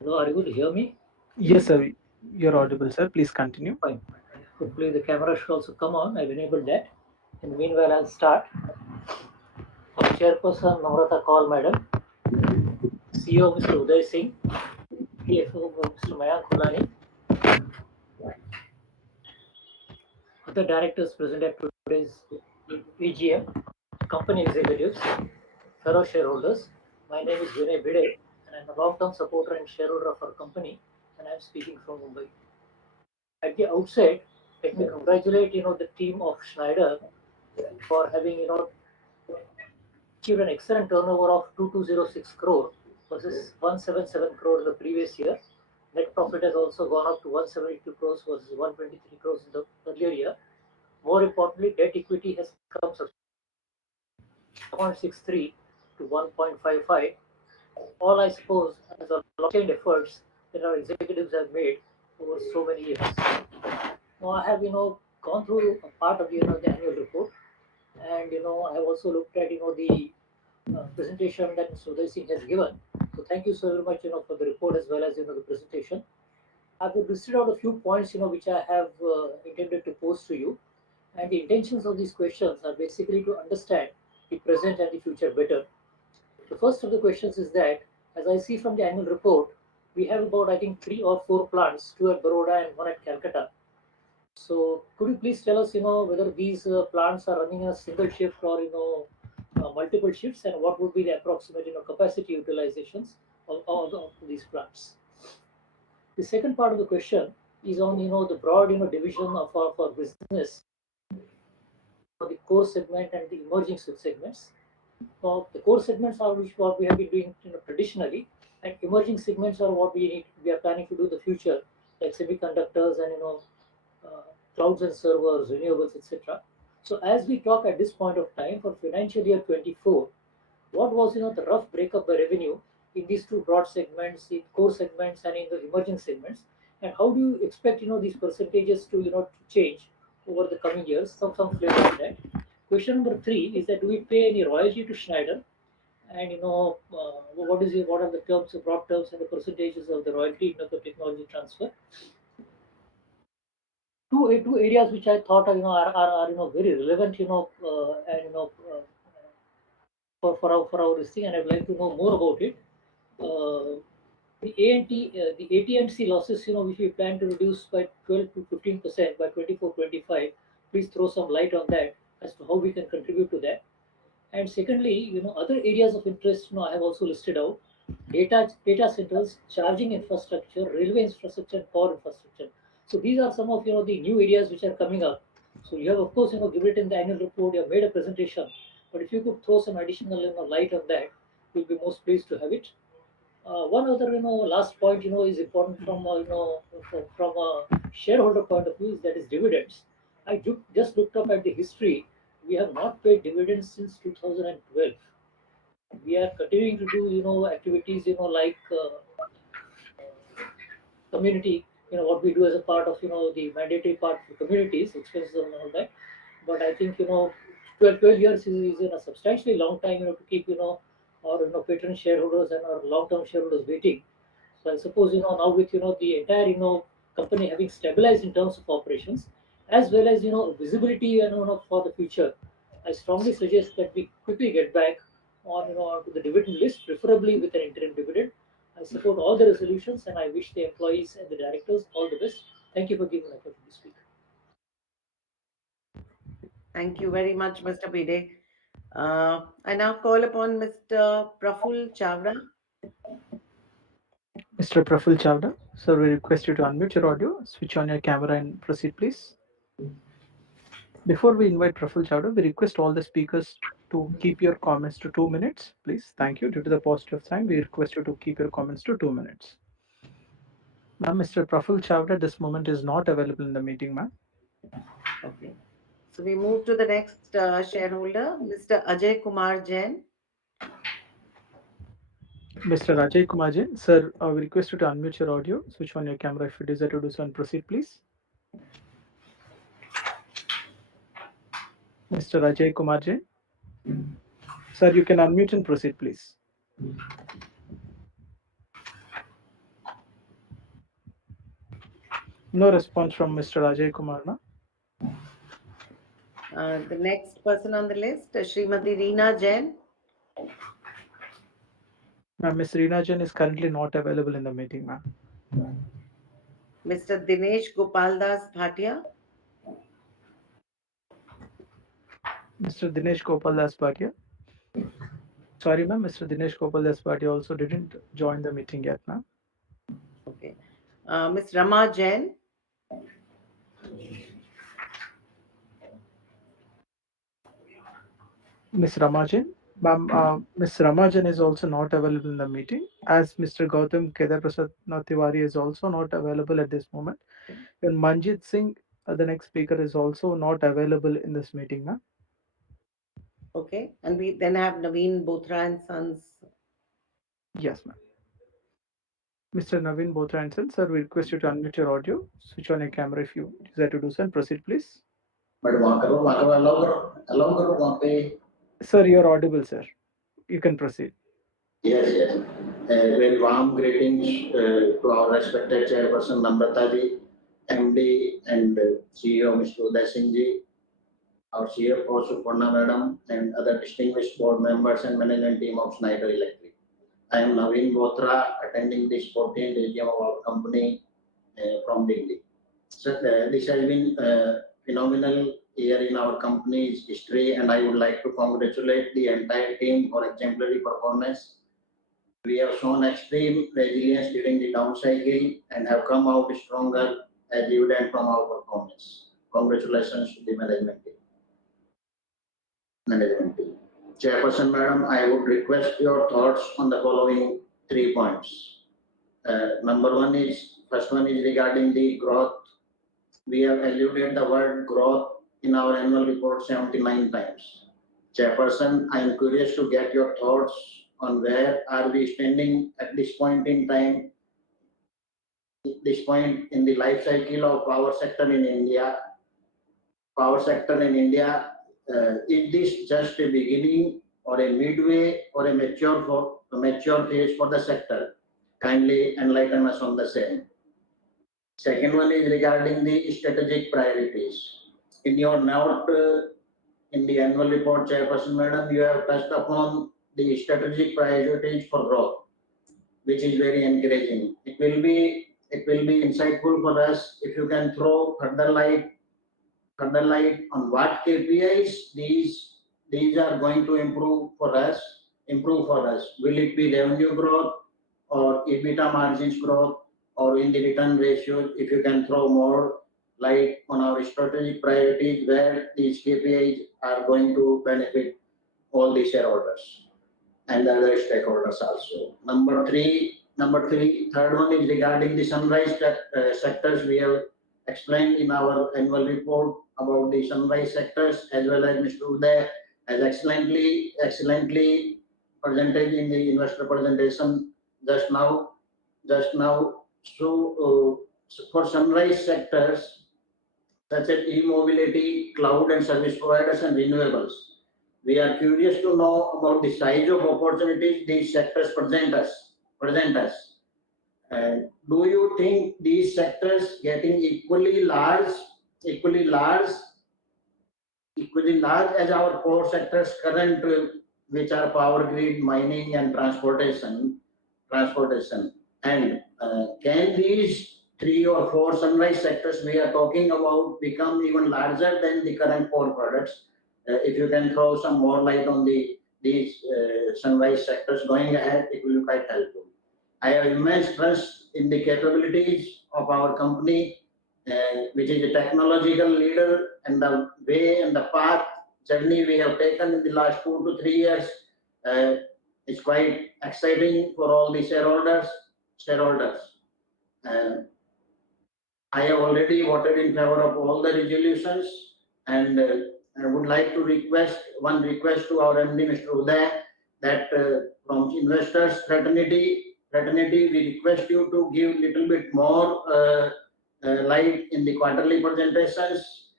Hello, are you able to hear me? Yes, sir, you're audible, sir. Please continue. Fine. Hopefully the camera should also come on. I've enabled that. In the meanwhile, I'll start. Our chairperson, Namrata Kaul, madam. CEO, Mr. Uday Singh. CFO, Mr. Mayank Khulani. Other directors present at today's AGM, company executives, fellow shareholders. My name is Vinay Bhide, and I'm a long-term supporter and shareholder of our company, and I'm speaking from Mumbai. At the outset, let me congratulate the team of Schneider for having achieved an excellent turnover of 2206 crore versus 177 crore the previous year. Net profit has also gone up to 172 crores versus 123 crores in the earlier year. More importantly, debt equity has come 0.63 to 1.55. All I suppose as a long-chain efforts that our executives have made over so many years. Now I have gone through a part of the annual report, and I have also looked at the presentation that Mr. Uday Singh has given. So thank you so very much for the report as well as the presentation. I've listed out a few points which I have intended to pose to you, and the intentions of these questions are basically to understand the present and the future better. The first of the questions is that, as I see from the annual report, we have about, I think, 3 or 4 plants, 2 at Baroda and 1 at Calcutta. So could you please tell us, whether these plants are running in a single shift or, multiple shifts, and what would be the approximate, capacity utilizations of these plants? The second part of the question is on the broad division of our business, the core segment and the emerging segments. The core segments are what we have been doing traditionally, and emerging segments are what we are planning to do in the future, like semiconductors and uh, clouds and servers, renewables, etc. So as we talk at this point of time for financial year 24, what was the rough breakup by revenue in these two broad segments, in core segments and in the emerging segments, and how do you expect these percentages to to change over the coming years? Some flavor on that. Question number three is that do we pay any royalty to Schneider? And what are the terms, the broad terms, and the percentages of the royalty in the technology transfer? Two areas which I thought are very relevant and for our this thing, and I'd like to know more about it. Uh, the the AT&C losses, which we plan to reduce by 12 to 15% by 24-25. Please throw some light on that as to how we can contribute to that. And secondly, other areas of interest, I have also listed out data centers, charging infrastructure, railway infrastructure, and power infrastructure. So these are some of the new areas which are coming up. So you have of course given it in the annual report. You have made a presentation, but if you could throw some additional light on that, we'll be most pleased to have it. One other last point is important from from a shareholder point of view, is that is dividends. Just looked up at the history. We have not paid dividends since 2012. We are continuing to do activities like community, what we do as a part of the mandatory part for communities expenses and all that. But I think 12 years is a substantially long time to keep our patron shareholders and our long-term shareholders waiting. So I suppose now with the entire company having stabilized in terms of operations, as well as visibility and for the future, I strongly suggest that we quickly get back on onto the dividend list, preferably with an interim dividend. I support all the resolutions, and I wish the employees and the directors all the best. Thank you for giving me the opportunity to speak. Thank you very much, Mr. Bide. I now call upon Mr. Praful Chavra. Mr. Praful Chavda, sir, we request you to unmute your audio, switch on your camera and proceed, please. Before we invite Praful Chavda, we request all the speakers to keep your comments to 2 minutes, please. Thank you. Due to the paucity of time, we request you to keep your comments to 2 minutes. Ma'am, Mr. Praful Chavda at this moment is not available in the meeting, ma'am. Okay. So we move to the next shareholder, Mr. Ajay Kumar Jain. Mr. Ajay Kumar Jain, sir, we request you to unmute your audio, switch on your camera if you desire to do so, and proceed, please. Mr. Ajay Kumar Jain. Sir, you can unmute and proceed, please. No response from Mr. Ajay Kumar, ma'am. The next person on the list, Srimati Reena Jain. Ma'am, Ms. Reena Jain is currently not available in the meeting, ma'am. Mr. Dinesh Gopaldas Bhatia. Mr. Dinesh Gopaldas Bhatia. Sorry, ma'am, Mr. Dinesh Gopaldas Bhatia also didn't join the meeting yet, ma'am. Okay. Ms. Rama Jain. Ms. Rama Jain. Ma'am, Ms. Rama Jain is also not available in the meeting, as Mr. Gautam Kedar Prasad Tiwari is also not available at this moment. And Manjit Singh, the next speaker, is also not available in this meeting, ma'am. Okay. And we then have Naveen Bothra and Sons. Yes, ma'am. Mr. Naveen Bothra and Sons, sir, we request you to unmute your audio, switch on your camera if you desire to do so, and proceed, please. Sir, you're audible, sir. You can proceed. Yes, yes. A very warm greetings to our respected chairperson Namrata ji, MD and CEO Mr. Uday Singh ji, our CFO Suparna madam, and other distinguished board members and management team of Schneider Electric. I am Naveen Bothra, attending this 14th AGM of our company from Delhi. So this has been a phenomenal year in our company's history, and I would like to congratulate the entire team for exemplary performance. We have shown extreme resilience during the down cycle and have come out stronger as evident from our performance. Congratulations to the management team. Chairperson, Madam, I would request your thoughts on the following 3 points. First one is regarding the growth. We have alluded the word growth in our annual report 79 times. Chairperson, I am curious to get your thoughts on where are we standing at this point in time, this point in the life cycle of power sector in India. Is this just a beginning or a midway or a mature phase for the sector? Kindly enlighten us on the same. Second one is regarding the strategic priorities. In your note in the annual report, Chairperson Madam, you have touched upon the strategic priorities for growth, which is very encouraging. It will be insightful for us if you can throw further light on what KPIs these are going to improve for us. Will it be revenue growth or EBITDA margins growth or in the return ratios? If you can throw more light on our strategic priorities where these KPIs are going to benefit all the shareholders and the other stakeholders also. Third one is regarding the sunrise sectors. We have explained in our annual report about the sunrise sectors as well as Mr. Uday has excellently presented in the investor presentation just now. So for sunrise sectors such as e-mobility, cloud and service providers and renewables, we are curious to know about the size of opportunities these sectors present us. And do you think these sectors getting equally large as our core sectors current, which are power grid, mining and transportation? And can these 3 or 4 sunrise sectors we are talking about become even larger than the current core products? If you can throw some more light on these sunrise sectors going ahead, it will be quite helpful. I have immense trust in the capabilities of our company, which is a technological leader, and the way and the path journey we have taken in the last 2 to 3 years is quite exciting for all the shareholders. I have already voted in favor of all the resolutions, and I would like to request to our MD, Mr. Uday, that from investors fraternity, we request you to give little bit more light in the quarterly presentations,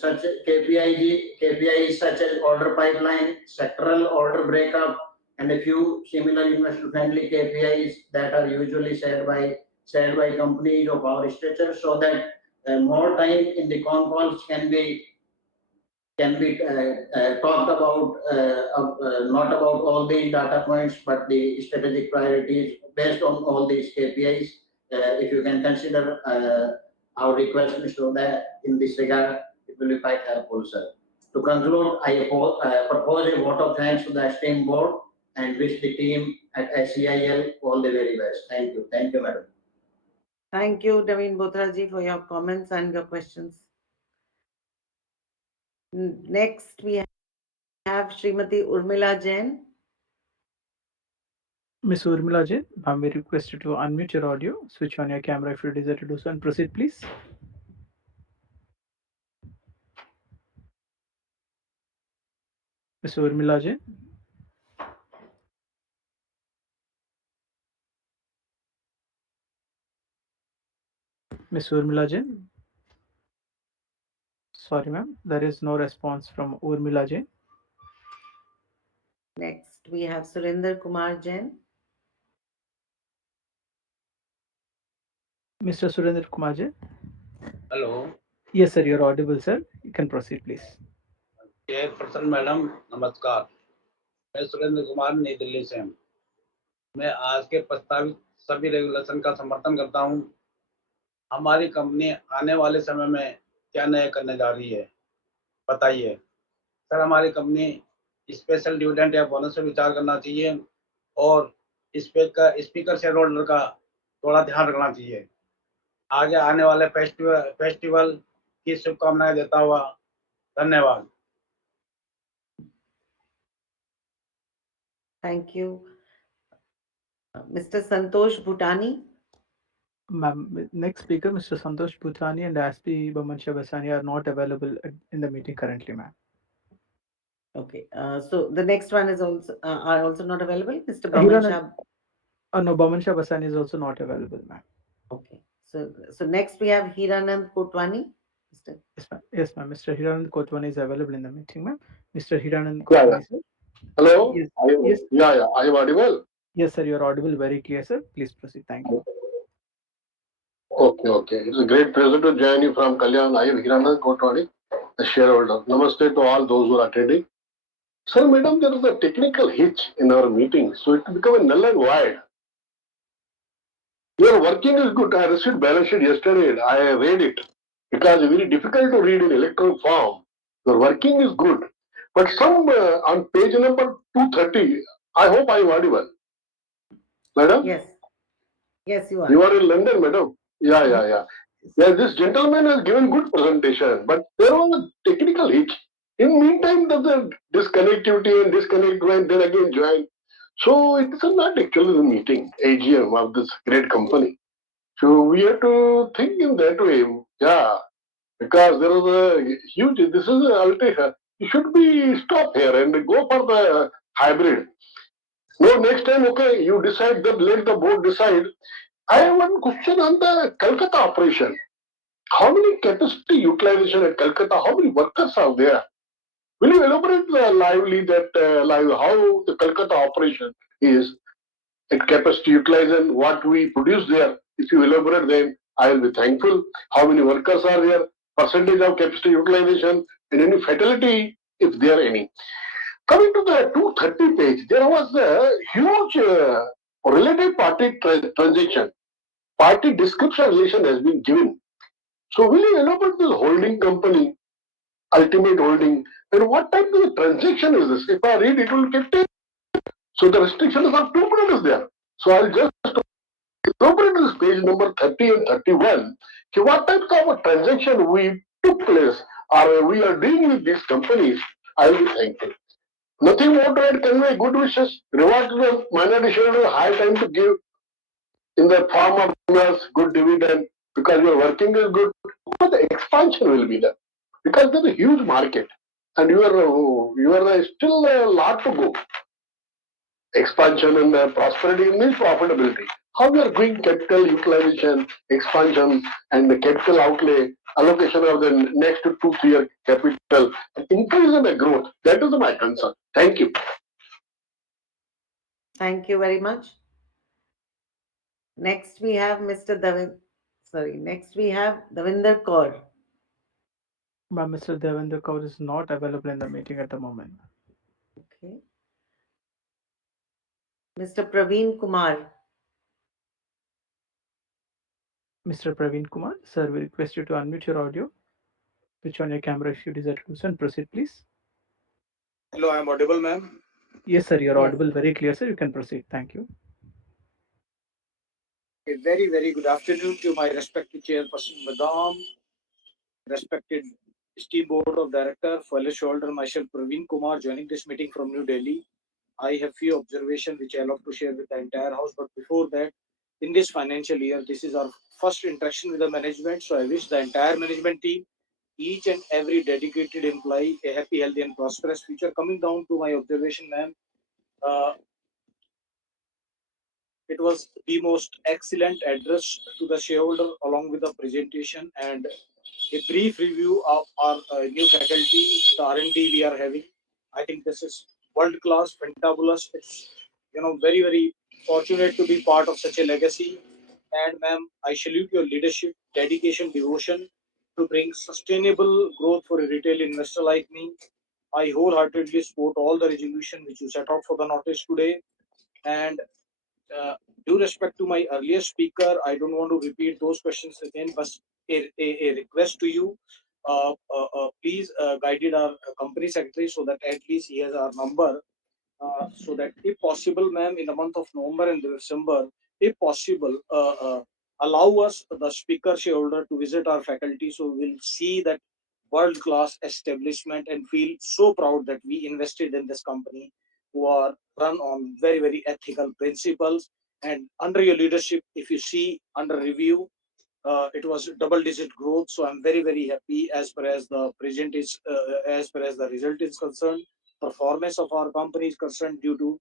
such as KPIs such as order pipeline, sectoral order breakup, and a few similar investor-friendly KPIs that are usually shared by companies of our stature, so that more time in the con calls can be talked about, not about all the data points, but the strategic priorities based on all these KPIs. If you can consider our request, Mr. Uday, in this regard, it will be quite helpful, sir. To conclude, I propose a vote of thanks to the esteemed board and wish the team at SEIL all the very best. Thank you. Thank you, madam. Thank you, Naveen Bothra-ji, for your comments and your questions. Next, we have Srimati Urmila Jain. Ms. Urmila Jain, ma'am, we request you to unmute your audio, switch on your camera if you desire to do so, and proceed, please. Ms. Urmila Jain. Ms. Urmila Jain. Sorry, ma'am, there is no response from Urmila Jain. Next, we have Surinder Kumar Jain. Mr. Surendra Kumar Jain. Hello. Yes, sir, you're audible, sir. You can proceed, please. Chairperson madam नमस्कार, मैं सुरेंद्र कुमार नई दिल्ली से हूँ। मैं आज के प्रस्तावित सभी रेगुलेशन का समर्थन करता हूँ। हमारी कंपनी आने वाले समय में क्या नया करने जा रही है, बताइए सर। हमारी कंपनी स्पेशल डिविडेंड या बोनस पर विचार करना चाहिए और स्पीकर शेयर होल्डर का थोड़ा ध्यान रखना चाहिए। आगे आने वाले फेस्टिवल की शुभकामनाएं देता हुआ धन्यवाद। Thank you. Mr. Santosh Bhutani. Ma'am, next speaker, Mr. Santosh Bhutani and SP Bamansha Basani are not available in the meeting currently, ma'am. Okay, so the next one is also are also not available. Mr. Hiran, Bamansha. no, Bamansha Basani is also not available, ma'am. Okay, so next we have Hiranand Kotwani. Mr. Yes, ma'am. Mr. Hiranand Kotwani is available in the meeting, ma'am. Mr. Hiranand Yeah, Kotwani, sir. hello? Yes, Are you, yes, yeah, are you audible? yes, sir. You are audible very clear, sir. Please proceed. Thank you. Okay. It's a great pleasure to join you from Kalyan. I am Hiranand Kotwani, a shareholder. Namaste to all those who are attending. Sir, madam, there is a technical hitch in our meeting, so it become a null and void. Your working is good. I received balance sheet yesterday. I read it because it's very difficult to read in electronic form. Your working is good, but some on page number 230. I hope I am audible, madam. Yes, you You are. are in London, madam. Yeah. Yeah, this gentleman has given good presentation, but there was a technical hitch. In meantime, there's a disconnectivity and disconnect and then again join. So it's not actually the meeting, AGM of this great company. So we have to think in that way. Yeah, because there is a huge, this is a alter. You should be stop here and go for the hybrid. No, next time, okay, you decide that, let the board decide. I have one question on the Calcutta operation. How many capacity utilization at Calcutta? How many workers are there? Will you elaborate lively that how the Calcutta operation is at capacity utilization? What we produce there? If you elaborate, then I will be thankful. How many workers are there? Percentage of capacity utilization and any fatality if there are any. Coming to the 230 page, there was a huge related party transaction. Party description relation has been given. So will you elaborate this holding company, ultimate holding, and what type of transaction is this? If I read, it will get it. So the restrictions of 2 minutes is there. So I'll just elaborate this page number 30 and 31. Okay, what type of a transaction we took place or we are doing with these companies, I will be thankful. Nothing more to add, convey good wishes, reward to the minority shareholder, high time to give in the form of bonus, good dividend, because your working is good, but the expansion will be there. Because there's a huge market and you are still a lot to go. Expansion and prosperity means profitability. How we are going capital utilization, expansion, and the capital outlay, allocation of the next 2 3 year capital, increase in the growth. That is my concern. Thank you. Thank you very much. Next we have Next we have Davinder Kaur. Ma'am, Mr. Devendra Kaur is not available in the meeting at the moment. Okay. Mr. Praveen Kumar. Mr. Praveen Kumar, sir, we request you to unmute your audio, switch on your camera if you desire to do so, and proceed, please. Hello, I am audible, ma'am. Yes, sir, you're Yes. audible very clear, sir. You can proceed. Thank you. A very good afternoon to my respected chairperson, Madam, respected esteemed board of director, fellow shareholder, myself, Praveen Kumar, joining this meeting from New Delhi. I have few observations which I love to share with the entire house. But before that, in this financial year, this is our first interaction with the management. So I wish the entire management team, each and every dedicated employee, a happy, healthy, and prosperous future. Coming down to my observation, ma'am, it was the most excellent address to the shareholder along with the presentation and a brief review of our new faculty, the R&D we are having. I think this is world class, fantabulous. It's very fortunate to be part of such a legacy. And ma'am, I salute your leadership, dedication, devotion to bring sustainable growth for a retail investor like me. I wholeheartedly support all the resolution which you set out for the notice today. And uh, due respect to my earlier speaker, I don't want to repeat those questions again, but a request to you. Please guide our company secretary so that at least he has our number so that if possible, ma'am, in the month of November and December, if possible, allow us, the speaker shareholder, to visit our faculty, so we'll see that world class establishment and feel so proud that we invested in this company, who are run on very, very ethical principles. And under your leadership, if you see under review, it was double digit growth. So I'm very, very happy as far as the present is, as far as the result is concerned. Performance of our company is concerned, due to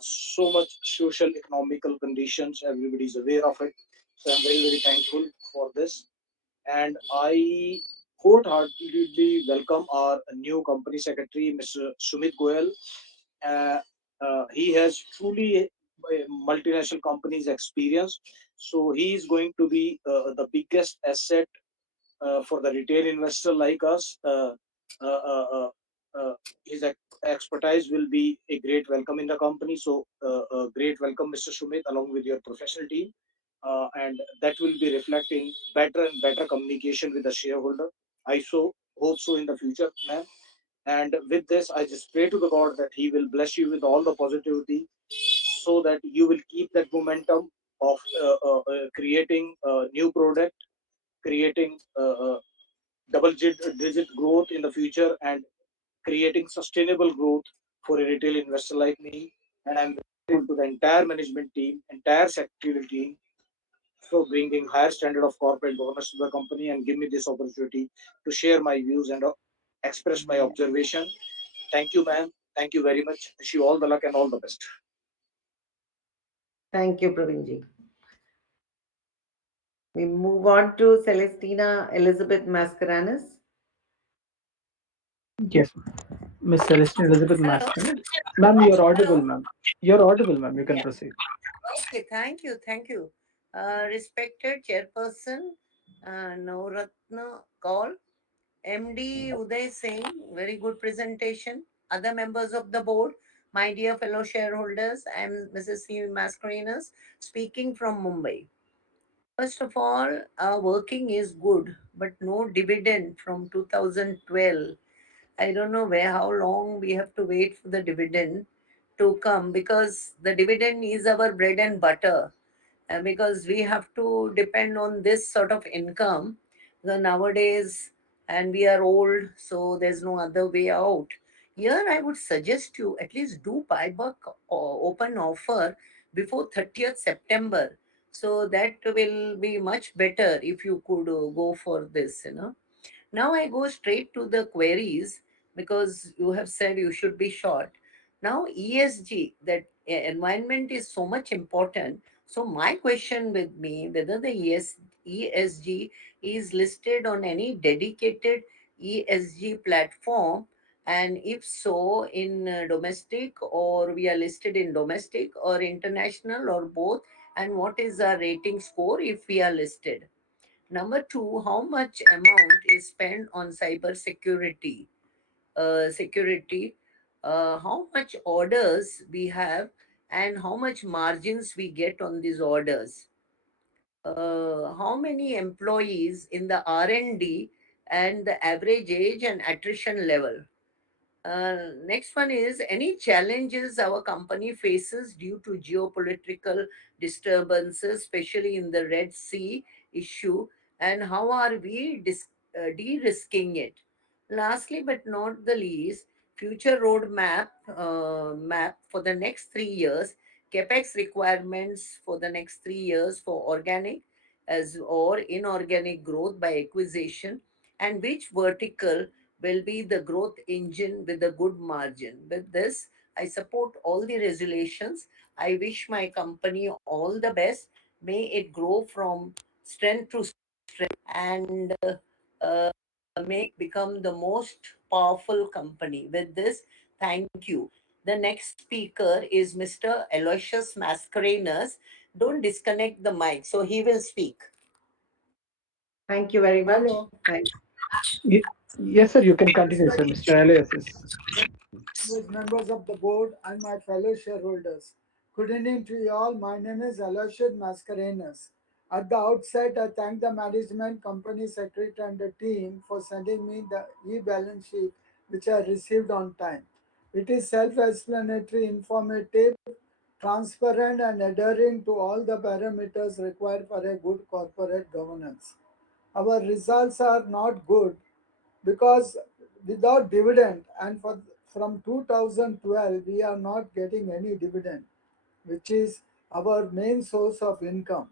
so much social economical conditions, everybody is aware of it. So I'm very, very thankful for this. And I wholeheartedly welcome our new company secretary, Mr. Sumit Goyal. uh, he has truly multinational companies experience, so he is going to be the biggest asset for the retail investor like us. Uh, uh, uh, his expertise will be a great welcome in the company. So, great welcome, Mr. Sumit, along with your professional team. And that will be reflecting better and better communication with the shareholder. I so hope so in the future, ma'am. And with this, I just pray to the God that He will bless you with all the positivity, so that you will keep that momentum of creating a new product, creating double digit growth in the future, and creating sustainable growth for a retail investor like me. And I'm grateful to the entire management team, entire secretarial team, for bringing higher standard of corporate governance to the company and give me this opportunity to share my views and express my observation. Thank you, ma'am. Thank you very much. Wish you all the luck and all the best. Thank you, Pravinji. We move on to Celestina Elizabeth Mascarenas. Yes, Miss Celestine Elizabeth Mascarenas. Ma'am, you're audible, ma'am. You're audible, ma'am. You can Yeah. proceed. Okay. Thank you. Thank you. Respected Chairperson Navratna Kaul, MD Uday Singh, very good presentation. Other members of the board, my dear fellow shareholders, I'm Mrs. C. Mascarenas, speaking from Mumbai. First of all, our working is good, but no dividend from 2012. I don't know where how long we have to wait for the dividend to come, because the dividend is our bread and butter, because we have to depend on this sort of income the nowadays, and we are old, so there's no other way out. Here I would suggest you at least do buyback open offer before 30th September, so that will be much better if you could go for this. Now I go straight to the queries, because you have said you should be short. Now ESG, that environment is so much important. So my question with me, whether the ESG is listed on any dedicated ESG platform, and if so, in domestic, or we are listed in domestic or international or both, and what is our rating score if we are listed? Number two, how much amount is spent on cyber security? How much orders we have, and how much margins we get on these orders? How many employees in the R&D, and the average age and attrition level? Next one is any challenges our company faces due to geopolitical disturbances, especially in the Red Sea issue, and how are we de-risking it? Lastly, but not the least, future roadmap map for the next 3 years, capex requirements for the next 3 years for organic as or inorganic growth by acquisition, and which vertical will be the growth engine with a good margin. With this, I support all the resolutions. I wish my company all the best. May it grow from strength to strength, and uh, make become the most powerful company. With this, thank you. The next speaker is Mr. Aloysius Mascarenas. Don't disconnect the mic, so he will speak. Thank you very much. Hello, Thanks. Ye- Yes, sir. You can continue, sir. Mr. Elias. with members of the board and my fellow shareholders. Good evening to you all. My name is Aloysius Mascarenas. At the outset, I thank the management, company secretary, and the team for sending me the e-balance sheet, which I received on time. It is self-explanatory, informative, transparent, and adhering to all the parameters required for a good corporate governance. Our results are not good because without dividend, and from 2012 we are not getting any dividend, which is our main source of income.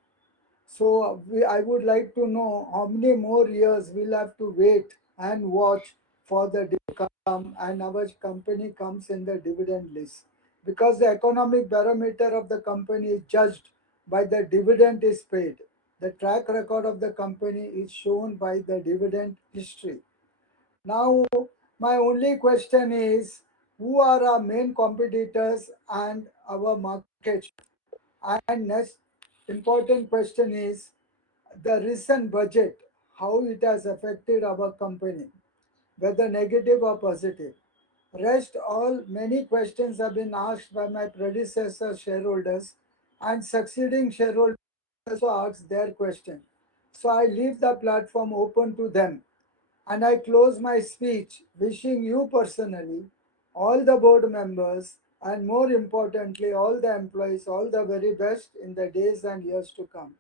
So I would like to know how many more years we'll have to wait and watch for the dividend to come and our company comes in the dividend list. Because the economic barometer of the company is judged by the dividend is paid. The track record of the company is shown by the dividend history. Now, my only question is who are our main competitors and our market share? And next important question is the recent budget, how it has affected our company, whether negative or positive. Rest all many questions have been asked by my predecessor shareholders and succeeding shareholders also asked their question. So I leave the platform open to them. And I close my speech wishing you personally, all the board members, and more importantly, all the employees, all the very best in the days and years to come.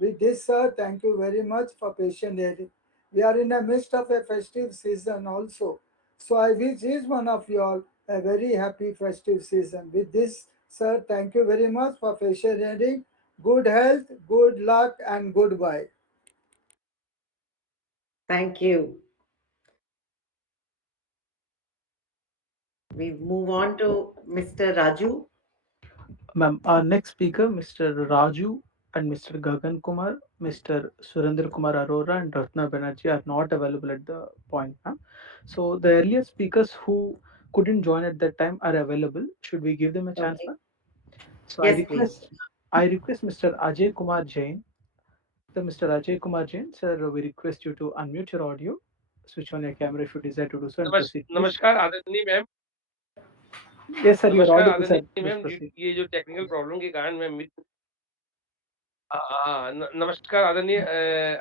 With this, sir, thank you very much for patient hearing. We are in the midst of a festive season also. So I wish each one of you all a very happy festive season. With this, sir, thank you very much for patient hearing. Good health, good luck, and goodbye. Thank you. We move on to Mr. Raju. Ma'am, our next speaker, Mr. Raju and Mr. Gagan Kumar, Mr. Surendra Kumar Arora, and Ratna Banerjee are not available at the point, ma'am. So the earlier speakers who couldn't join at that time are available. Should we give them a chance, Okay. ma'am? So Yes, please. I request Mr. Ajay Kumar Jain. So Mr. Ajay Kumar Jain, sir, we request you to unmute your audio, switch on your camera if you desire to do so, and proceed, please. नमस्कार आदरणीय ma'am. Yes, sir, you are नमस्कार audible, sir. आदरणीय Please ma'am, proceed. ये जो technical problem के कारण मैं नमस्कार आदरणीय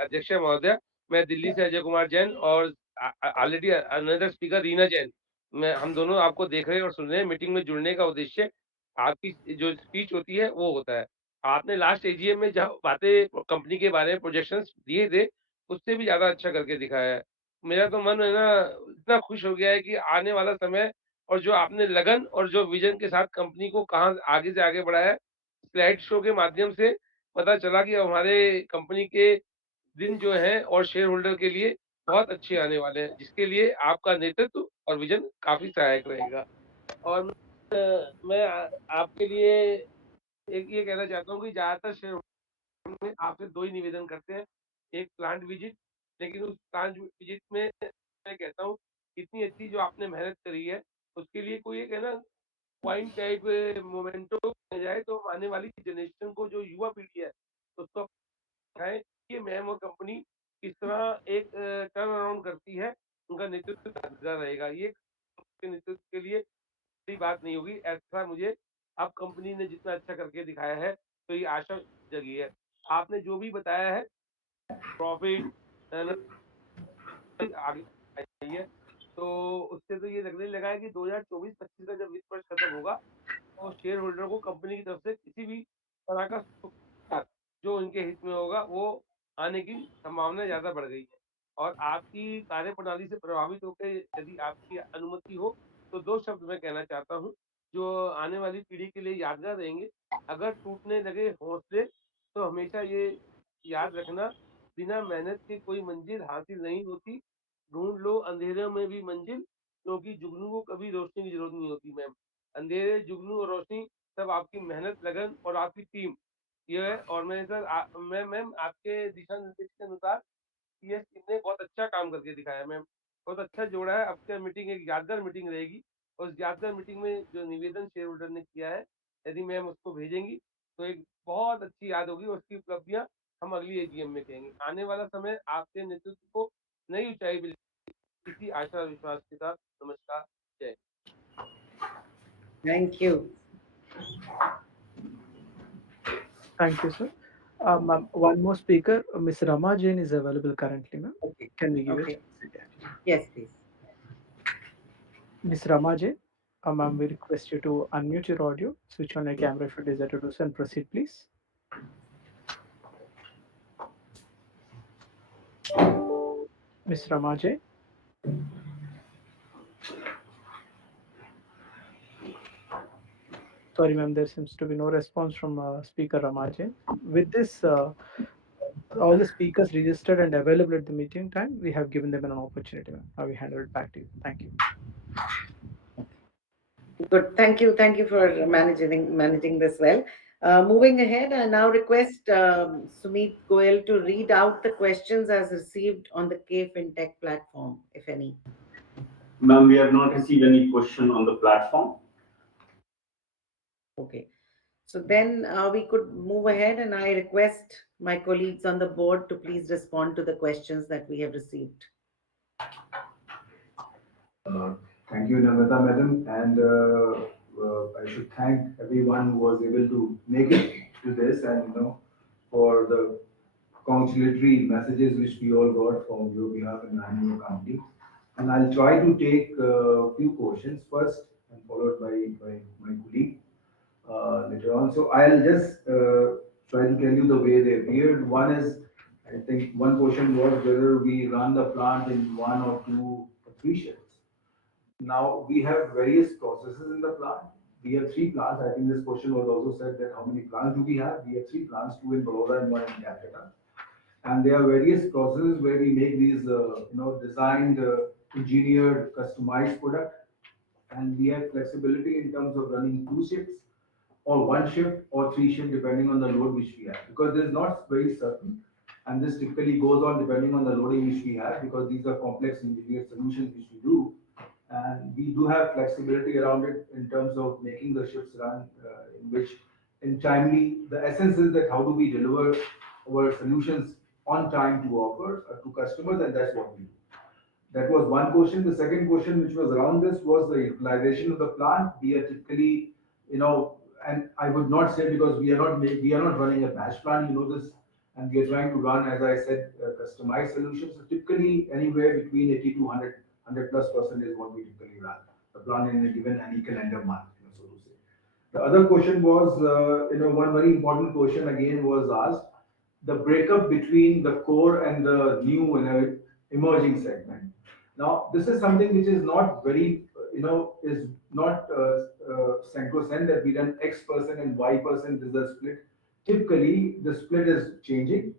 अध्यक्ष महोदय। मैं दिल्ली से अजय कुमार जैन और already another speaker Reena Jain, मैं हम दोनों आपको देख रहे हैं और सुन रहे हैं। मीटिंग में जुड़ने का उद्देश्य आपकी जो स्पीच होती है वो होता है। आपने लास्ट एजीएम में जहाँ बातें कंपनी के बारे में प्रोजेक्शंस दिए थे, उससे भी ज़्यादा अच्छा करके दिखाया है। मेरा तो मन है ना इतना खुश हो गया है कि आने वाला समय और जो आपने लगन और जो विज़न के साथ कंपनी को कहाँ आगे से आगे बढ़ाया है, स्लाइड शो के माध्यम से पता चला कि हमारे कंपनी के दिन जो हैं और शेयर होल्डर के लिए बहुत अच्छे आने वाले हैं, जिसके लिए आपका नेतृत्व और विज़न काफ़ी सहायक रहेगा। और मैं आपके लिए एक ये कहना चाहता हूँ कि ज़्यादातर शेयर होल्डर में आपसे 2 ही निवेदन करते हैं। एक प्लांट विज़िट, लेकिन उस प्लांट विज़िट में मैं कहता हूँ, इतनी अच्छी जो आपने मेहनत करी है, उसके लिए कोई एक है ना पॉइंट टाइप मोमेंटो मिल जाए तो आने वाली जनरेशन को जो युवा पीढ़ी है, उसको दिखाएँ कि मैम और कंपनी किस तरह एक टर्न अराउंड करती है, उनका नेतृत्व यादगार रहेगा। ये के नेतृत्व के लिए बड़ी बात नहीं होगी, ऐसा मुझे अब कंपनी ने जितना अच्छा करके दिखाया है, तो ये आशा जगी है। आपने जो भी बताया है, प्रॉफ़िट आगे आई है, तो उससे तो ये लगने लगा है कि 2024-25 का जब वित्त वर्ष खत्म होगा, तो शेयर होल्डर को कंपनी की तरफ से किसी भी तरह का सुधार जो उनके हित में होगा, वो आने की संभावना ज़्यादा बढ़ गई है। और आपकी कार्यप्रणाली से प्रभावित होके यदि आपकी अनुमति हो, तो 2 शब्द मैं कहना चाहता हूँ, जो आने वाली पीढ़ी के लिए यादगार रहेंगे। अगर टूटने लगे हौसले, तो हमेशा ये याद रखना, बिना मेहनत के कोई मंजिल हासिल नहीं होती। ढूँढ लो अंधेरों में भी मंजिल, क्योंकि जुगनू को कभी रोशनी की ज़रूरत नहीं होती मैम। अंधेरे, जुगनू और रोशनी सब आपकी मेहनत, लगन और आपकी टीम, ये है। और मैं सर मैं मैम आपके दिशा-निर्देश के अनुसार ये टीम ने बहुत अच्छा काम करके दिखाया मैम। बहुत अच्छा जोड़ा है। अब क्या मीटिंग एक यादगार मीटिंग रहेगी और उस यादगार मीटिंग में जो निवेदन शेयर होल्डर ने किया है, यदि मैम उसको भेजेंगी, तो एक बहुत अच्छी याद होगी और उसकी उपलब्धियाँ हम अगली एजीएम में कहेंगे। आने वाला समय आपके नेतृत्व को नई ऊँचाई मिलेगी। इसी आशा और विश्वास के साथ नमस्कार, जय। Thank you. Thank you, sir. Ma'am, one more speaker, Miss Rama Jain is available currently, ma'am. Okay. Can we give Okay. it? Yes, please. Miss Rama Jain? Ma'am, we request you to unmute your audio, switch on your camera if you desire to do so, and proceed, please. Ms. Ramaje. Sorry, ma'am, there seems to be no response from Speaker Ramaje. With this, all the speakers registered and available at the meeting time, we have given them an opportunity, ma'am. Now we hand it back to you. Thank you. Good. Thank you for managing this well. Moving ahead, I now request Sumit Goel to read out the questions as received on the K FinTech platform, if any. Ma'am, we have not received any question on the platform. Okay. So then we could move ahead, and I request my colleagues on the board to please respond to the questions that we have received. Uh, Thank you, Namrata madam, and I should thank everyone who was able to make it to this, and for the congratulatory messages which we all got from your behalf and your company. And I'll try to take a few questions first, and followed by my colleague later on. So I'll just try to tell you the way they appeared. One is, I think one question was whether we run the plant in one or two or three shifts. Now, we have various processes in the plant. We have three plants. I think this question was also said that how many plants do we have? We have three plants, two in Baroda and one in Calcutta. And there are various processes where we make these, designed, engineered, customized product. And we have flexibility in terms of running two shifts or one shift or three shift depending on the load which we have, because there's not very certain, and this typically goes on depending on the loading which we have, because these are complex engineered solutions which we do, and we do have flexibility around it in terms of making the shifts run in which in timely. The essence is that how do we deliver our solutions on time to offer to customers, and that's what we do. That was one question. The second question, which was around this, was the utilization of the plant. We are typically, and I would not say, because we are not running a batch plant, this, and we are trying to run, as I said, customized solutions. So typically, anywhere between 80 to 100 plus percent is what we typically run the plant in a given any calendar month, so to say. The other question was, one very important question again was asked, the breakup between the core and the new emerging segment. Now, this is something which is not very, is not sacrosanct that we done X percent and Y percent is the split. Typically, the split is changing.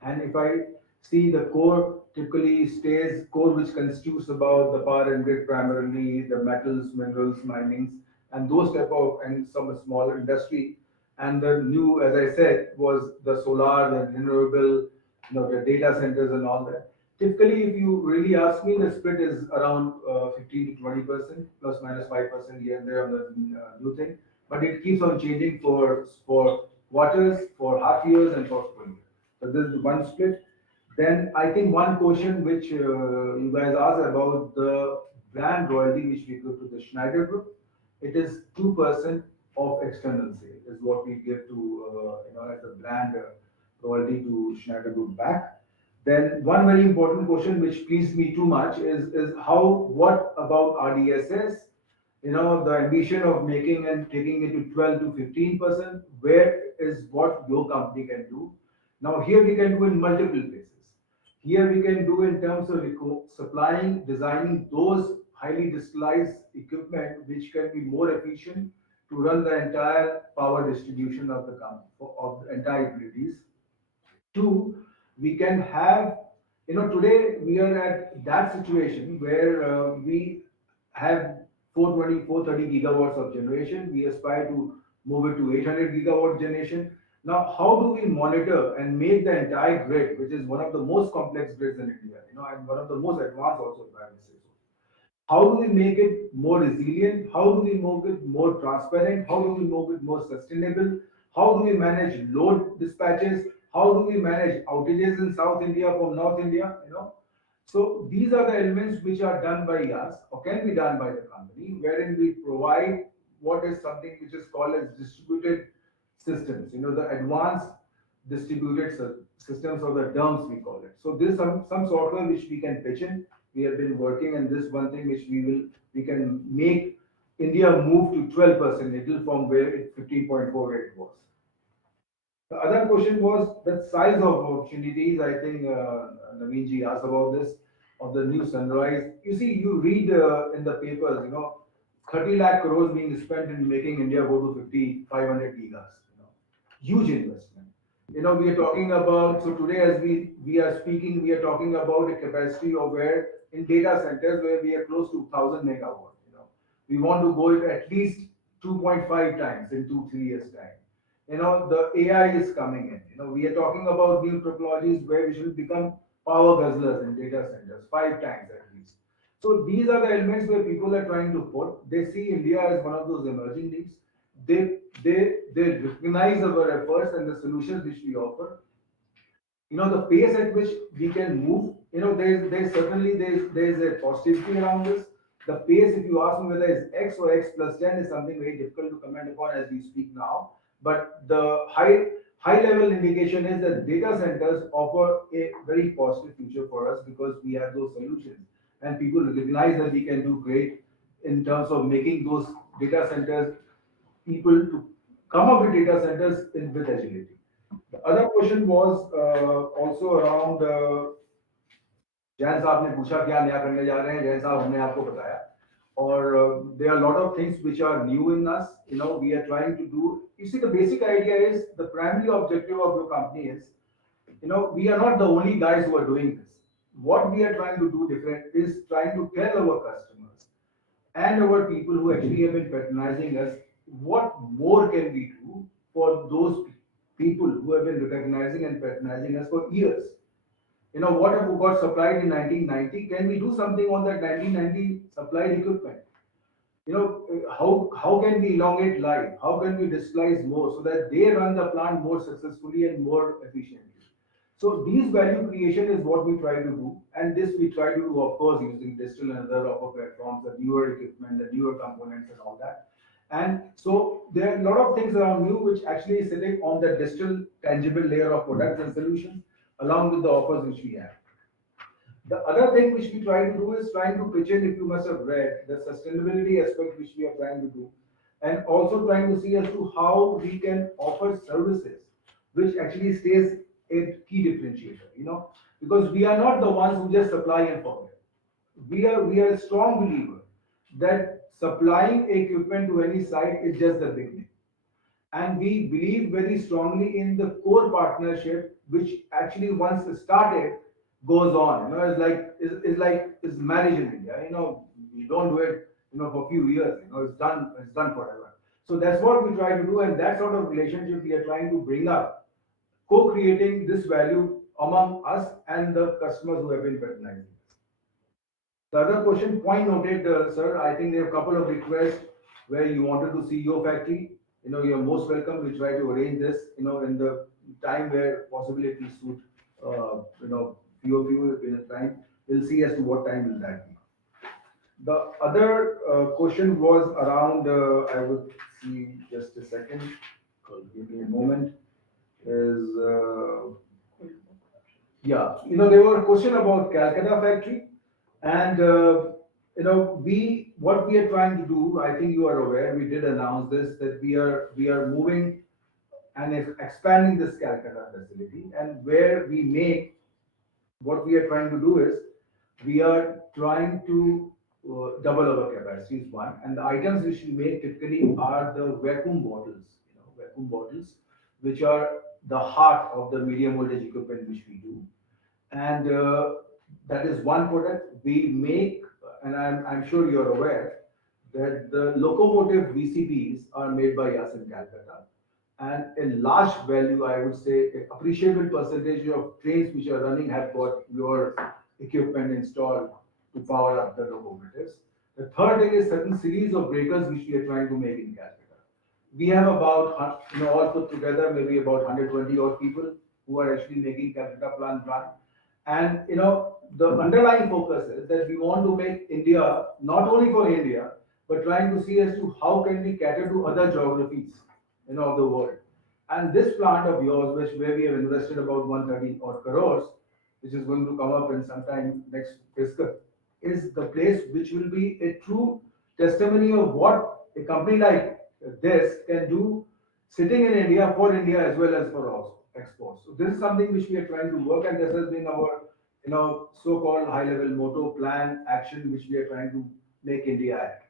And if I see the core typically stays core, which constitutes about the power and grid primarily, the metals, minerals, minings, and those type of, and some small industry. And the new, as I said, was the solar, the renewable, the data centers and all that. Typically, if you really ask me, the split is around 15 to 20%, plus minus 5% here and there on the new thing. But it keeps on changing for quarters, for half years, and for full year. So this is one split. Then I think one question which you guys asked about the brand royalty which we give to the Schneider Group. It is 2% of external sale is what we give to as a brand royalty to Schneider Group back. Then one very important question which pleased me too much is how, what about RDSS? The ambition of making and taking it to 12 to 15%, where is what your company can do? Now here we can do in multiple places. Here we can do in terms of supplying, designing those highly digitalized equipment which can be more efficient to run the entire power distribution of the company, of the entire utilities. Two, we can have, today we are at that situation where we have 420, 430 gigawatts of generation. We aspire to move it to 800 gigawatt generation. Now, how do we monitor and make the entire grid, which is one of the most complex grids in India, and one of the most advanced also, if I may say so. How do we make it more resilient? How do we make it more transparent? How do we make it more sustainable? How do we manage load dispatches? How do we manage outages in South India from North India? So these are the elements which are done by us or can be done by the company, wherein we provide what is something which is called as distributed systems. The advanced distributed systems, or the terms we call it. So this is some software which we can pitch in. We have been working, and this one thing which we can make India moved to 12%, little from where 15.4 where it was. The other question was the size of opportunities. I think Naveen ji asked about this of the new sunrise. You see, you read in the papers, 30 lakh crores being spent in making India go to 500 gigas. Huge investment. We are talking about, so today as we are speaking, we are talking about a capacity of where in data centers where we are close to 1000 megawatt. We want to go at least 2.5 times in 2 3 years time. The AI is coming in. We are talking about new technologies where we should become power guzzlers in data centers 5 times at least. So these are the elements where people are trying to put. They see India as one of those emerging needs. They recognize our efforts and the solutions which we offer. The pace at which we can move, there's certainly there's a positivity around this. The pace, if you ask me whether it's X or X plus 10, is something very difficult to comment upon as we speak now. But the high level indication is that data centers offer a very positive future for us because we have those solutions and people recognize that we can do great in terms of making those data centers, people to come up with data centers with agility. The other question was also around Jain साहब ने पूछा क्या नया करने जा रहे हैं जैन साहब हमने आपको बताया और there are a lot of things which are new in us. We are trying to do. You see, the basic idea is the primary objective of your company is, we are not the only guys who are doing this. What we are trying to do different is trying to tell our customers and our people who actually have been patronizing us, what more can we do for those people who have been recognizing and patronizing us for years? What have we got supplied in 1990? Can we do something on that 1990 supplied equipment? How can we elongate life? How can we digitalize more so that they run the plant more successfully and more efficiently? So these value creation is what we try to do, and this we try to do, of course, using digital and other offer platforms, the newer equipment, the newer components, and all that. And so there are a lot of things around new which actually is sitting on the digital tangible layer of products and solutions, along with the offers which we have. The other thing which we try to do is trying to pitch in, if you must have read, the sustainability aspect which we are trying to do, and also trying to see as to how we can offer services which actually stays a key differentiator, because we are not the ones who just supply and forget. We are a strong believer that supplying equipment to any site is just the beginning, and we believe very strongly in the core partnership which actually once started goes on. It's marriage in India. We don't do it for a few years. It's done forever. So that's what we try to do, and that sort of relationship we are trying to bring up, co-creating this value among us and the customers who have been patronizing. The other question, point noted, sir. I think there are a couple of requests where you wanted to see your factory. You're most welcome. We try to arrange this, in the time where possibilities suit, few of you in a time. We'll see as to what time will that be. The other question was around, I would see just a second, give me a moment, is, yeah, there were a question about Calcutta factory. And what we are trying to do, I think you are aware, we did announce this, that we are moving and expanding this Calcutta facility, and where we make, what we are trying to do is we are trying to double our capacities, one, and the items which we make typically are the vacuum bottles, which are the heart of the medium voltage equipment which we do. And that is one product we make, and I'm sure you're aware that the locomotive VCPs are made by us in Calcutta, and a large value, I would say, an appreciable percentage of trains which are running have got your equipment installed to power up the locomotives. The third thing is certain series of breakers which we are trying to make in Calcutta. We have about, all put together, maybe about 120 odd people who are actually making Calcutta plant run. And the underlying focus is that we want to make India not only for India, but trying to see as to how can we cater to other geographies, of the world. And this plant of yours, where we have invested about 130 odd crores, which is going to come up in sometime next fiscal, is the place which will be a true testimony of what a company like this can do sitting in India for India as well as for exports. So this is something which we are trying to work, and this has been our, so-called high-level motto, plan, action, which we are trying to make India act.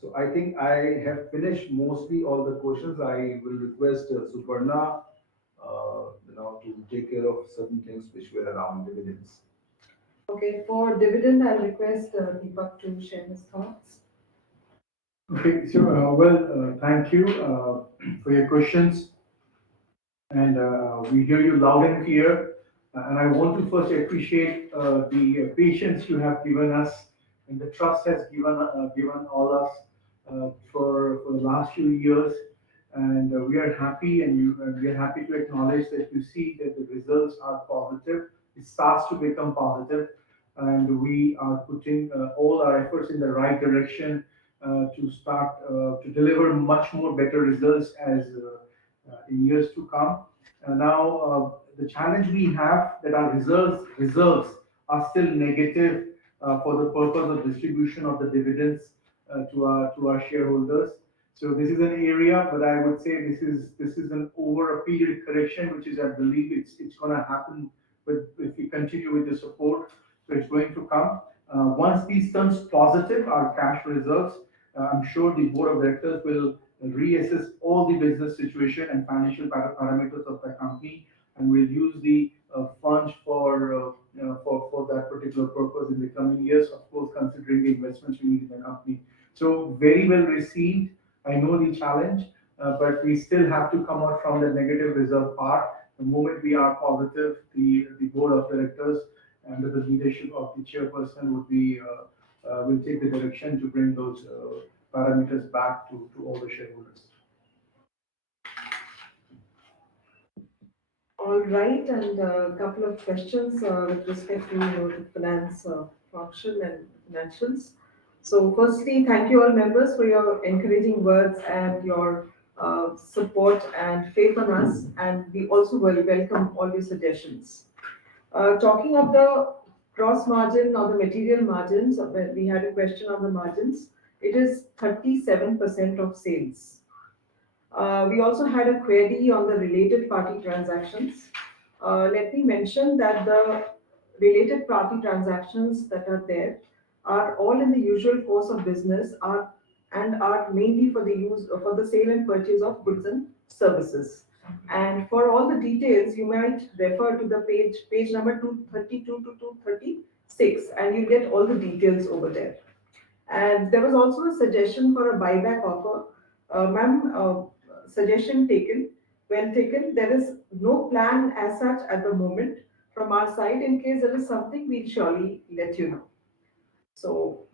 So I think I have finished mostly all the questions. I will request Suparna, to take care of certain things which were around dividends. Okay, for dividend, I'll request Deepak to share his thoughts. Okay, so, thank you for your questions, and we hear you loud and clear. And I want to first appreciate the patience you have given us and the trust has given all us for the last few years. And we are happy, and we are happy to acknowledge that you see that the results are positive. It starts to become positive, and we are putting all our efforts in the right direction to start to deliver much more better results as in years to come. The challenge we have that our reserves are still negative for the purpose of distribution of the dividends to our shareholders. So this is an area, but I would say this is an over a period correction, which is, I believe, it's going to happen with if we continue with the support. So it's going to come. Once these turns positive, our cash reserves, I'm sure the board of directors will reassess all the business situation and financial parameters of the company, and will use the funds for that particular purpose in the coming years. Of course, considering the investments we need in the company. So very well received. I know the challenge, but we still have to come out from the negative reserve part. The moment we are positive, the board of directors under the leadership of the chairperson will take the direction to bring those parameters back to all the shareholders. All right, and a couple of questions with respect to the finance function and financials. So, firstly, thank you all members for your encouraging words and your support and faith on us, and we also will welcome all your suggestions. Talking of the gross margin or the material margins, when we had a question on the margins, it is 37% of sales. We also had a query on the related party transactions. Let me mention that the related party transactions that are there are all in the usual course of business and are mainly for the use for the sale and purchase of goods and services. And for all the details, you might refer to the page number 232 to 236, and you get all the details over there. And there was also a suggestion for a buyback offer. Ma'am, suggestion taken. When taken, there is no plan as such at the moment from our side. In case there is something, we'll surely let you know. So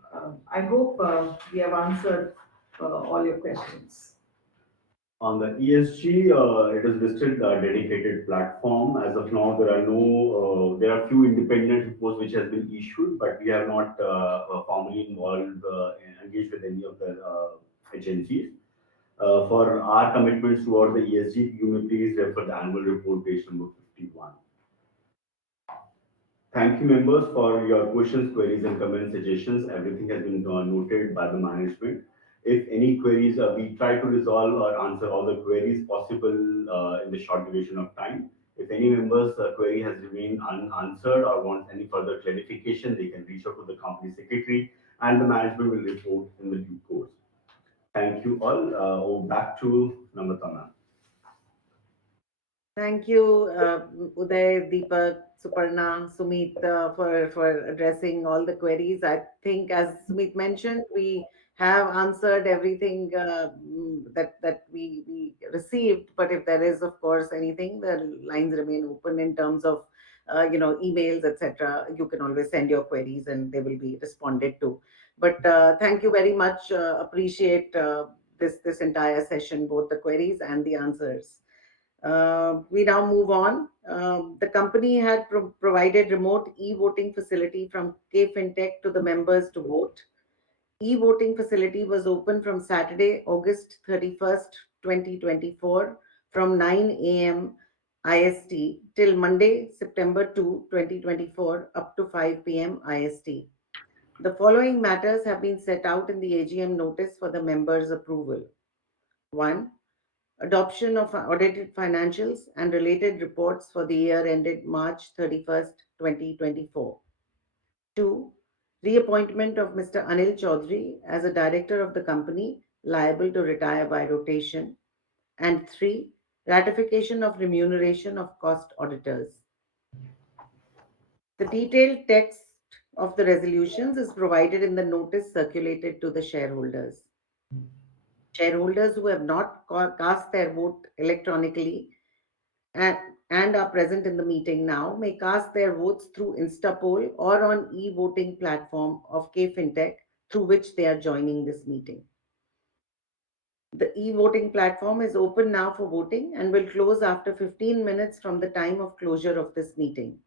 I hope we have answered all your questions. On the ESG, it is listed dedicated platform. As of now, there are few independent reports which has been issued, but we are not formally involved engaged with any of the agencies. For our commitments toward the ESG, you may please refer the annual report page number 51. Thank you, members, for your questions, queries, and comment suggestions. Everything has been noted by the management. If any queries, we try to resolve or answer all the queries possible in the short duration of time. If any members' query has remained unanswered or wants any further clarification, they can reach out to the company secretary, and the management will report in the due course. Thank you all. Back to Namrata ma'am. Thank you, Uday, Deepak, Suparna, Sumit, for addressing all the queries. I think, as Sumit mentioned, we have answered everything that we received. But if there is, of course, anything, the lines remain open in terms of emails, etc. You can always send your queries, and they will be responded to. But thank you very much. Appreciate this entire session, both the queries and the answers. We now move on. The company had provided remote e-voting facility from K-Fintech to the members to vote. E-voting facility was open from Saturday, August 31st, 2024, from 9 a.m. IST till Monday, September 2, 2024, up to 5 p.m. IST. The following matters have been set out in the AGM notice for the members' approval. 1. Adoption of audited financials and related reports for the year ended March 31st, 2024. 2. Reappointment of Mr. Anil Chaudhary as a director of the company liable to retire by rotation. And 3. Ratification of remuneration of cost auditors. The detailed text of the resolutions is provided in the notice circulated to the shareholders. Shareholders who have not cast their vote electronically and, and are present in the meeting now may cast their votes through Instapoll or on e-voting platform of KFintech through which they are joining this meeting. The e-voting platform is open now for voting and will close after 15 minutes from the time of closure of this meeting.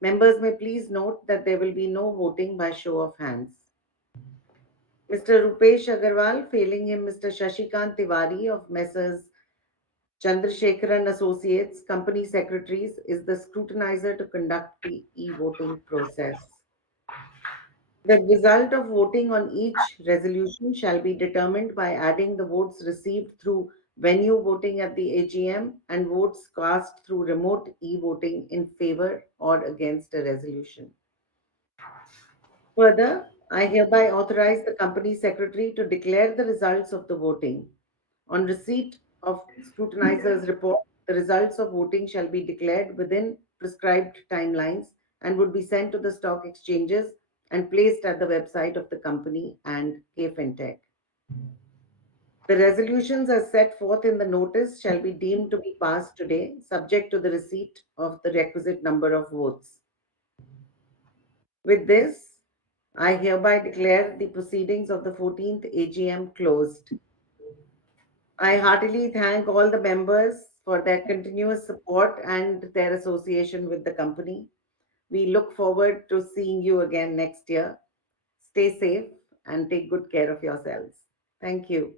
Members may please note that there will be no voting by show of hands. Mr. Rupesh Agarwal, failing him Mr. Shashikant Tiwari of Messrs. Chandrasekharan Associates, Company Secretaries, is the scrutinizer to conduct the e-voting process. The result of voting on each resolution shall be determined by adding the votes received through venue voting at the AGM and votes cast through remote e-voting in favor or against a resolution. Further, I hereby authorize the company secretary to declare the results of the voting. On receipt of scrutinizer's report, the results of voting shall be declared within prescribed timelines and would be sent to the stock exchanges and placed at the website of the company and KFintech. The resolutions as set forth in the notice shall be deemed to be passed today, subject to the receipt of the requisite number of votes. With this, I hereby declare the proceedings of the 14th AGM closed. I heartily thank all the members for their continuous support and their association with the company. We look forward to seeing you again next year. Stay safe and take good care of yourselves. Thank you.